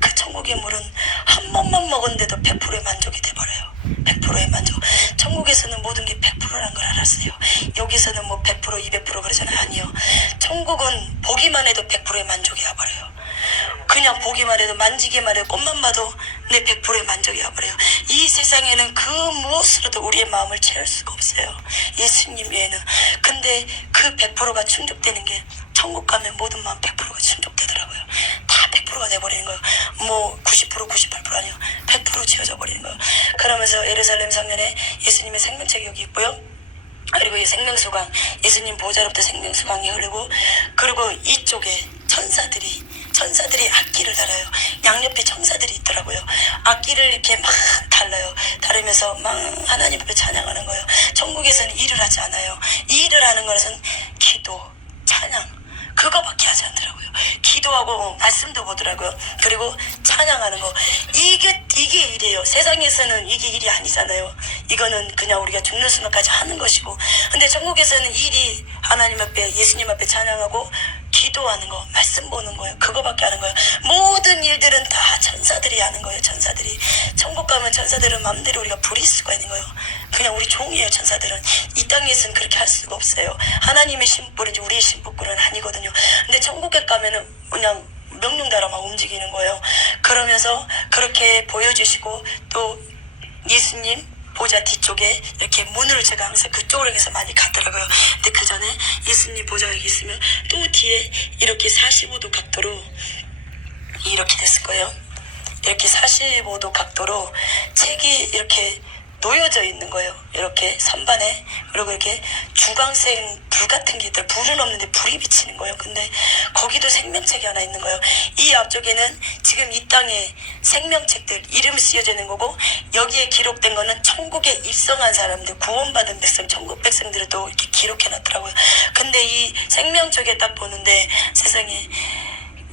그 천국의 물은 한 번만 먹었는데도 100%의 만족이 돼버려요. 100%의 만족. 천국에서는 모든 게 100%라는 걸 알았어요. 여기서는 뭐 100%, 200% 그러잖아요. 아니요. 천국은 보기만 해도 100%의 만족이 와버려요. 그냥 보기만 해도 만지기만 해도 꽃만 봐도 내 100%의 만족이 와버려요. 이 세상에는 그 무엇으로도 우리의 마음을 채울 수가 없어요. 예수님 외에는. 근데 그 100%가 충족되는 게 천국 가면 모든 마음 100%가 충족되더라고요. 다 100%가 돼버리는 거예요. 뭐 90%, 98% 아니요. 100% 채워져 버리는 거예요. 그러면서 예루살렘 성전에 예수님의 생명책이 여기 있고요. 그리고 이 생명수강, 예수님 보좌로부터 생명수강이 흐르고, 그리고 이쪽에 천사들이 악기를 달아요. 양옆에 천사들이 있더라고요. 악기를 이렇게 막 달으면서 막 하나님 앞에 찬양하는 거예요. 천국에서는 일을 하지 않아요. 이 일을 하는 것은 기도, 찬양, 그거밖에 하지 않더라고요. 기도하고 말씀도 보더라고요. 그리고 찬양하는 거. 이게 일이에요. 세상에서는 이게 일이 아니잖아요. 이거는 그냥 우리가 죽는 순간까지 하는 것이고. 근데 천국에서는 일이 하나님 앞에, 예수님 앞에 찬양하고 기도하는 거, 말씀 보는 거예요. 그거밖에 하는 거예요. 모든 일들은 다 천사들이 하는 거예요. 천사들이. 천국 가면 천사들은 마음대로 우리가 부릴 수가 있는 거예요. 그냥 우리 종이에요. 천사들은. 이 땅에서는 그렇게 할 수가 없어요. 하나님의 심부름이지 우리의 심부름은 아니거든요. 근데 천국에 가면은 그냥 명령 따라 막 움직이는 거예요. 그러면서 그렇게 보여주시고, 또 예수님 보좌 뒤쪽에 이렇게 문을 제가 항상 그쪽으로 해서 많이 가더라고요. 근데 그 전에 예수님 보좌 여기 있으면 또 뒤에 이렇게 45도 각도로 이렇게 됐을 거예요. 이렇게 45도 각도로 책이 이렇게 놓여져 있는 거예요. 이렇게 선반에. 그리고 이렇게 주광색 불 같은 게 있더라고요. 불은 없는데 불이 비치는 거예요. 근데 거기도 생명책이 하나 있는 거예요. 이 앞쪽에는 지금 이 땅에 생명책들 이름이 쓰여져 있는 거고, 여기에 기록된 거는 천국에 입성한 사람들, 구원받은 백성, 천국 백성들을 또 이렇게 기록해 놨더라고요. 근데 이 생명책에 딱 보는데 세상에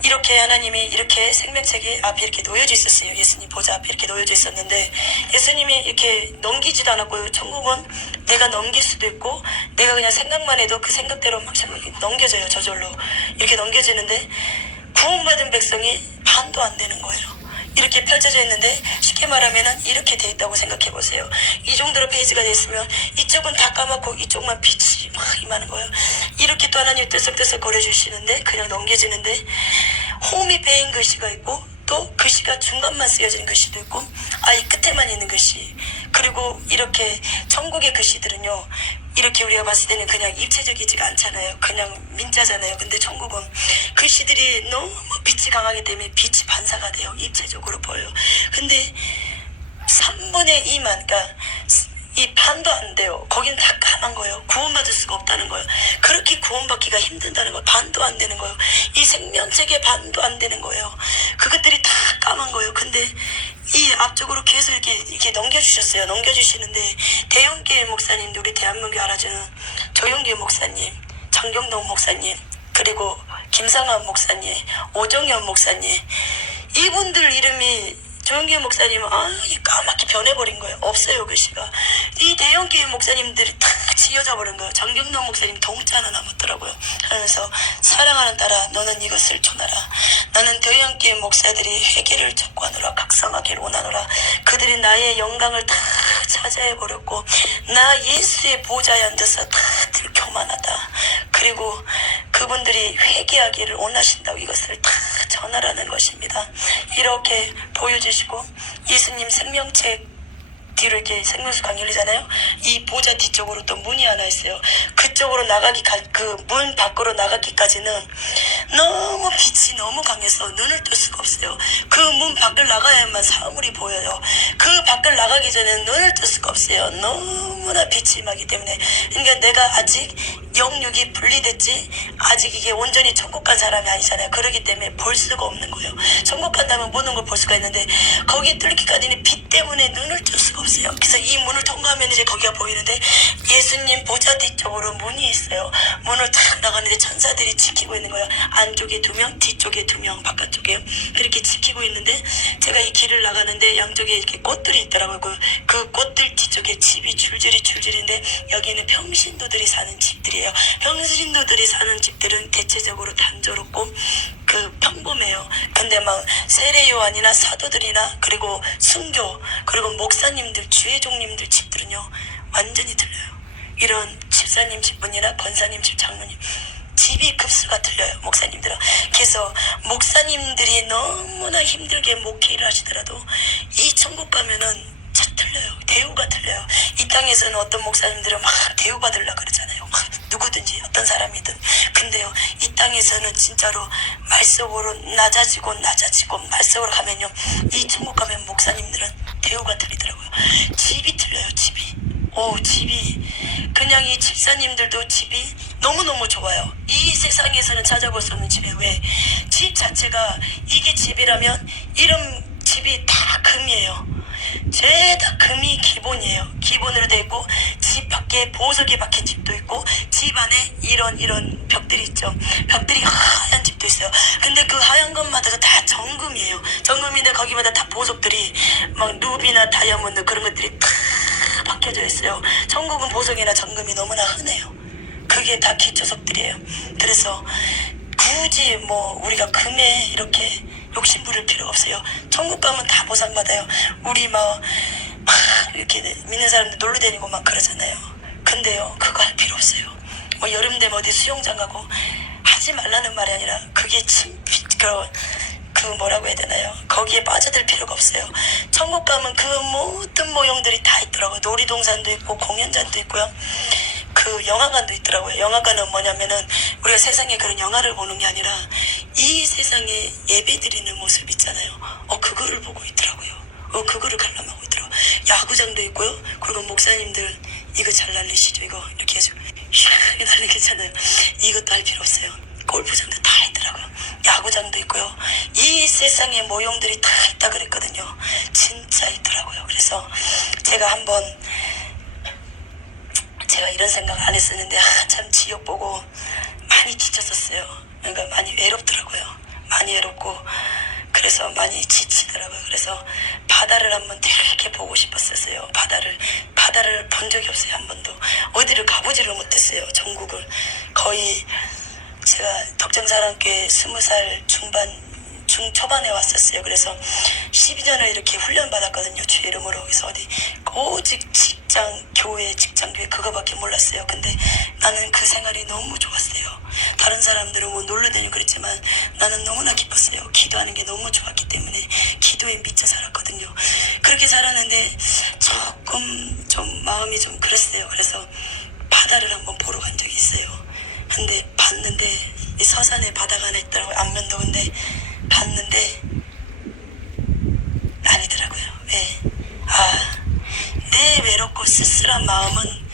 이렇게 하나님이 이렇게 생명책이 앞에 이렇게 놓여져 있었어요. 예수님 보좌 앞에 이렇게 놓여져 있었는데, 예수님이 이렇게 넘기지도 않았고요. 천국은 내가 넘길 수도 있고, 내가 그냥 생각만 해도 그 생각대로 막 넘겨져요. 저절로 이렇게 넘겨지는데, 구원받은 백성이 반도 안 되는 거예요. 이렇게 펼쳐져 있는데, 쉽게 말하면은 이렇게 돼 있다고 생각해 보세요. 이 정도로 페이지가 돼 있으면 이쪽은 다 까맣고 이쪽만 빛이 막 임하는 거예요. 이렇게 또 하나님이 뜨석뜨석 거려주시는데 그냥 넘겨지는데, 홈이 베인 글씨가 있고, 또 글씨가 중간만 쓰여진 글씨도 있고, 이 끝에만 있는 글씨. 그리고 이렇게 천국의 글씨들은요, 이렇게 우리가 봤을 때는 그냥 입체적이지가 않잖아요. 그냥 민자잖아요. 근데 천국은 글씨들이 너무 빛이 강하기 때문에 빛이 반사가 돼요. 입체적으로 보여요. 근데 3분의 2만, 그러니까 이 반도 안 돼요. 거기는 다 까만 거예요. 구원받을 수가 없다는 거예요. 그렇게 구원받기가 힘든다는 거예요. 반도 안 되는 거예요. 이 생명책의 반도 안 되는 거예요. 그것들이 다 까만 거예요. 근데 이 앞쪽으로 계속 이렇게 넘겨주셨어요. 넘겨주시는데, 대형교회 목사님들, 우리 대한민국 알아주는 조용길 목사님, 장경동 목사님, 그리고 김상환 목사님, 오정현 목사님, 이분들 이름이, 조용길 목사님은 까맣게 변해버린 거예요. 없어요, 글씨가. 이 대형교회 목사님들이 다 지어져 버린 거예요. 장경동 목사님 동자 하나 남았더라고요. 하면서 사랑하는 딸아, 너는 이것을 전하라. 나는 대형교회 목사들이 회개를 촉구하노라. 각성하기를 원하노라. 그들이 나의 영광을 다 차지해버렸고, 나 예수의 보좌에 앉아서 다들 교만하다. 그리고 그분들이 회개하기를 원하신다고 이것을 다 전하라는 것입니다. 이렇게 보여주시고, 예수님 생명책 뒤로 이렇게 생명수 강 열리잖아요. 이 보좌 뒤쪽으로 또 문이 하나 있어요. 그쪽으로 그 문 밖으로 나가기까지는 너무 빛이 너무 강해서 눈을 뜰 수가 없어요. 그 문 밖을 나가야만 사물이 보여요. 그 밖을 나가기 전에 눈을 뜰 수가 없어요. 너무나 빛이 임하기 때문에. 그러니까 내가 아직 영육이 분리됐지 아직 이게 온전히 천국 간 사람이 아니잖아요. 그러기 때문에 볼 수가 없는 거예요. 천국 간다면 모든 걸 볼 수가 있는데 거기에 뚫기까지는 빛 때문에 눈을 뜰 수가 없어요. 그래서 이 문을 통과하면 이제 거기가 보이는데 예수님 보좌 뒤쪽으로 문이 있어요. 문을 탁 나가는데 천사들이 지키고 있는 거예요. 안쪽에 2명, 뒤쪽에 2명, 바깥쪽에 그렇게 지키고 있는데 제가 이 길을 나가는데 양쪽에 이렇게 꽃들이 있더라고요. 그 꽃들 뒤쪽에 집이 줄줄이인데 여기는 평신도들이 사는 집들이에요. 평신도들이 사는 집들은 대체적으로 단조롭고 평범해요. 근데 막 세례요한이나 사도들이나 그리고 순교 그리고 목사님들 주회종님들 집들은요 완전히 틀려요. 이런 집사님 집분이나 권사님 집 장로님 집이 급수가 틀려요. 목사님들은. 그래서 목사님들이 너무나 힘들게 목회를 하시더라도 이 천국 가면은 틀려요. 대우가 틀려요. 이 땅에서는 어떤 목사님들은 막 대우받으려고 그러잖아요. 누구든지 어떤 사람이든. 근데요 이 땅에서는 진짜로 말속으로 낮아지고 말속으로 가면요 이 천국 가면 목사님들은 대우가 틀리더라고요. 집이 틀려요. 집이 그냥 이 집사님들도 집이 너무너무 좋아요. 이 세상에서는 찾아볼 수 없는 집에 왜? 집 자체가 이게 집이라면 이런 집이 다 금이에요. 죄다 금이 기본이에요. 기본으로 되어 있고 집 밖에 보석이 박힌 집도 있고 집 안에 이런 벽들이 있죠. 벽들이 하얀 집도 있어요. 근데 그 하얀 것마다 다 정금이에요. 정금인데 거기마다 다 보석들이 막 루비나 다이아몬드 그런 것들이 다 박혀져 있어요. 천국은 보석이나 정금이 너무나 흔해요. 그게 다 기초석들이에요. 그래서 굳이 우리가 금에 이렇게 욕심 부릴 필요가 없어요. 천국 가면 다 보상받아요. 우리 막 이렇게 믿는 사람들 놀러 다니고 막 그러잖아요. 근데요 그거 할 필요 없어요. 여름 되면 어디 수영장 가고 하지 말라는 말이 아니라 그게 뭐라고 해야 되나요? 거기에 빠져들 필요가 없어요. 천국 가면 그 모든 모형들이 다 있더라고요. 놀이동산도 있고 공연장도 있고요. 그 영화관도 있더라고요. 영화관은 뭐냐면은 우리가 세상에 그런 영화를 보는 게 아니라 이 세상에 예배드리는 모습 있잖아요. 그거를 보고 있더라고요. 그거를 관람하고 있더라고요. 야구장도 있고요. 그리고 목사님들 이거 잘 날리시죠? 이거 이렇게 해서 샥 날리겠잖아요. 이것도 할 필요 없어요. 골프장도 다 있더라고요. 야구장도 있고요. 이 세상의 모형들이 다 있다 그랬거든요. 진짜 있더라고요. 그래서 제가 이런 생각 안 했었는데 참 지옥 보고 많이 지쳤었어요. 그러니까 많이 외롭더라고요. 많이 외롭고 그래서 많이 지치더라고요. 그래서 바다를 한번 되게 보고 싶었었어요. 바다를 본 적이 없어요. 한 번도. 어디를 가보지를 못했어요. 전국을. 거의 제가 덕정사랑교회 20살 중초반에 왔었어요. 그래서 12년을 이렇게 훈련 받았거든요. 주 이름으로. 그래서 오직 직장 교회 그거밖에 몰랐어요. 근데 나는 그 생활이 너무 좋았어요. 다른 사람들은 놀러 다니고 그랬지만 나는 너무나 기뻤어요. 기도하는 게 너무 좋았기 때문에 기도에 미쳐 살았거든요. 그렇게 살았는데 조금 좀 마음이 좀 그랬어요. 그래서 바다를 한번 보러 간 적이 있어요. 근데 봤는데 이 서산에 바다가 하나 있더라고요. 안면도. 근데 봤는데 아니더라고요. 왜? 내 외롭고 쓸쓸한 마음은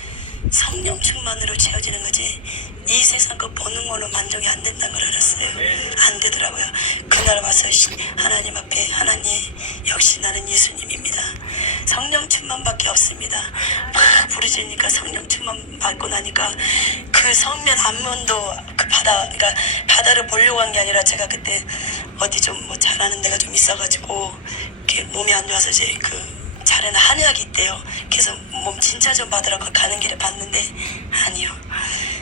성령 충만으로 채워지는 거지 이 세상 거 보는 걸로 만족이 안 된다는 걸 알았어요. 안 되더라고요. 그날 와서 하나님 앞에 하나님 역시 나는 예수님입니다. 성령 충만밖에 없습니다. 막 부르짖으니까 성령 충만 받고 나니까 그 성면 안면도 그러니까 바다를 보려고 한 게 아니라 제가 그때 어디 좀 잘하는 데가 좀 있어가지고 이렇게 몸이 안 좋아서 이제 잘에는 한약이 있대요. 그래서 몸 진짜 좀 받으라고 가는 길에 봤는데 아니요.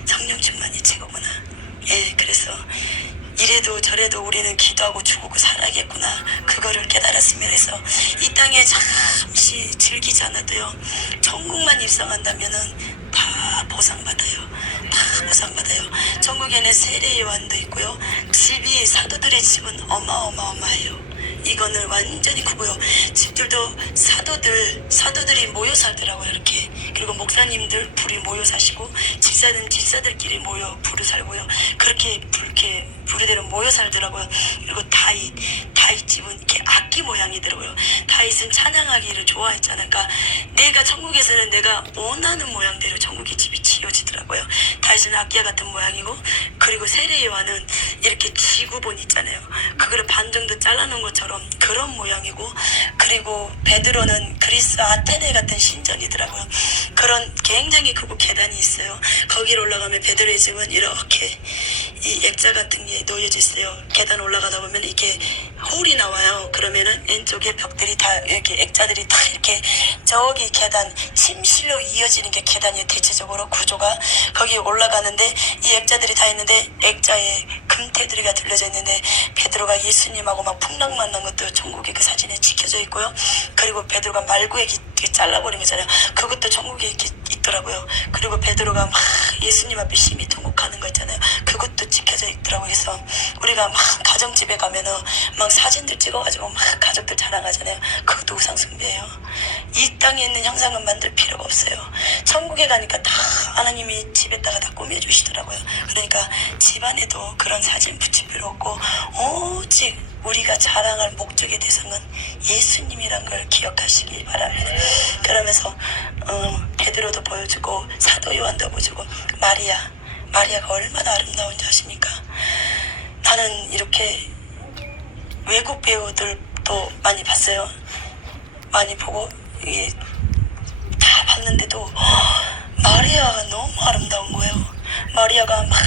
성령 충만이 최고구나. 그래서 이래도 저래도 우리는 기도하고 죽고 살아야겠구나. 그거를 깨달았으면 해서 이 땅에 잠시 즐기지 않아도요. 천국만 입성한다면은 다 보상받아요. 다 보상받아요. 천국에는 세례요한도 있고요. 집이 사도들의 집은 어마어마해요. 이거는 완전히 크고요. 집들도 사도들이 모여 살더라고요. 이렇게. 그리고 목사님들 둘이 모여 사시고 집사들끼리 모여 부르 살고요. 그렇게 부르대로 모여 살더라고요. 그리고 다윗 집은 이렇게 악기 모양이더라고요. 다윗은 찬양하기를 좋아했잖아요. 그러니까 내가 천국에서는 내가 원하는 모양대로 천국의 집이 지어지더라고요. 다윗은 악기와 같은 모양이고, 그리고 세례요한은 이렇게 지구본 있잖아요. 그거를 반 정도 잘라놓은 것처럼 그런 모양이고, 그리고 베드로는 그리스 아테네 같은 신전이더라고요. 그런 굉장히 크고 계단이 있어요. 거기로 올라가면 베드로의 집은 이렇게 이 액자 같은 게 놓여져 있어요. 계단 올라가다 보면 이게 홀이 나와요. 그러면은 왼쪽에 벽들이 다 이렇게 액자들이 다 이렇게 저기 계단 침실로 이어지는 게 계단이에요. 대체적으로 구조가 거기 올라가는데 이 액자들이 다 있는데 액자에 금테두리가 들려져 있는데 베드로가 예수님하고 막 풍랑 만난 것도 천국의 그 사진에 찍혀져 있고요. 그리고 베드로가 말구에 잘라버린 거잖아요. 그것도 천국에 이렇게 있더라고요. 그리고 베드로가 막 예수님 앞에 심히 통곡하는 거 있잖아요. 그것도 찍혀져 있더라고요. 그래서 우리가 막 가정집에 가면은 막 사진들 찍어가지고 막 가족들 자랑하잖아요. 그것도 우상숭배예요. 이 땅에 있는 형상은 만들 필요가 없어요. 천국에 가니까 다 하나님이 집에다가 다 꾸며주시더라고요. 그러니까 집안에도 그런 사진 붙일 필요 없고 오직 우리가 자랑할 목적의 대상은 예수님이란 걸 기억하시기 바랍니다. 그러면서 베드로도 보여주고 사도 요한도 보여주고 마리아가 얼마나 아름다운지 아십니까? 나는 이렇게 외국 배우들도 많이 봤어요. 많이 보고 이게 다 봤는데도 마리아가 너무 아름다운 거예요. 마리아가 막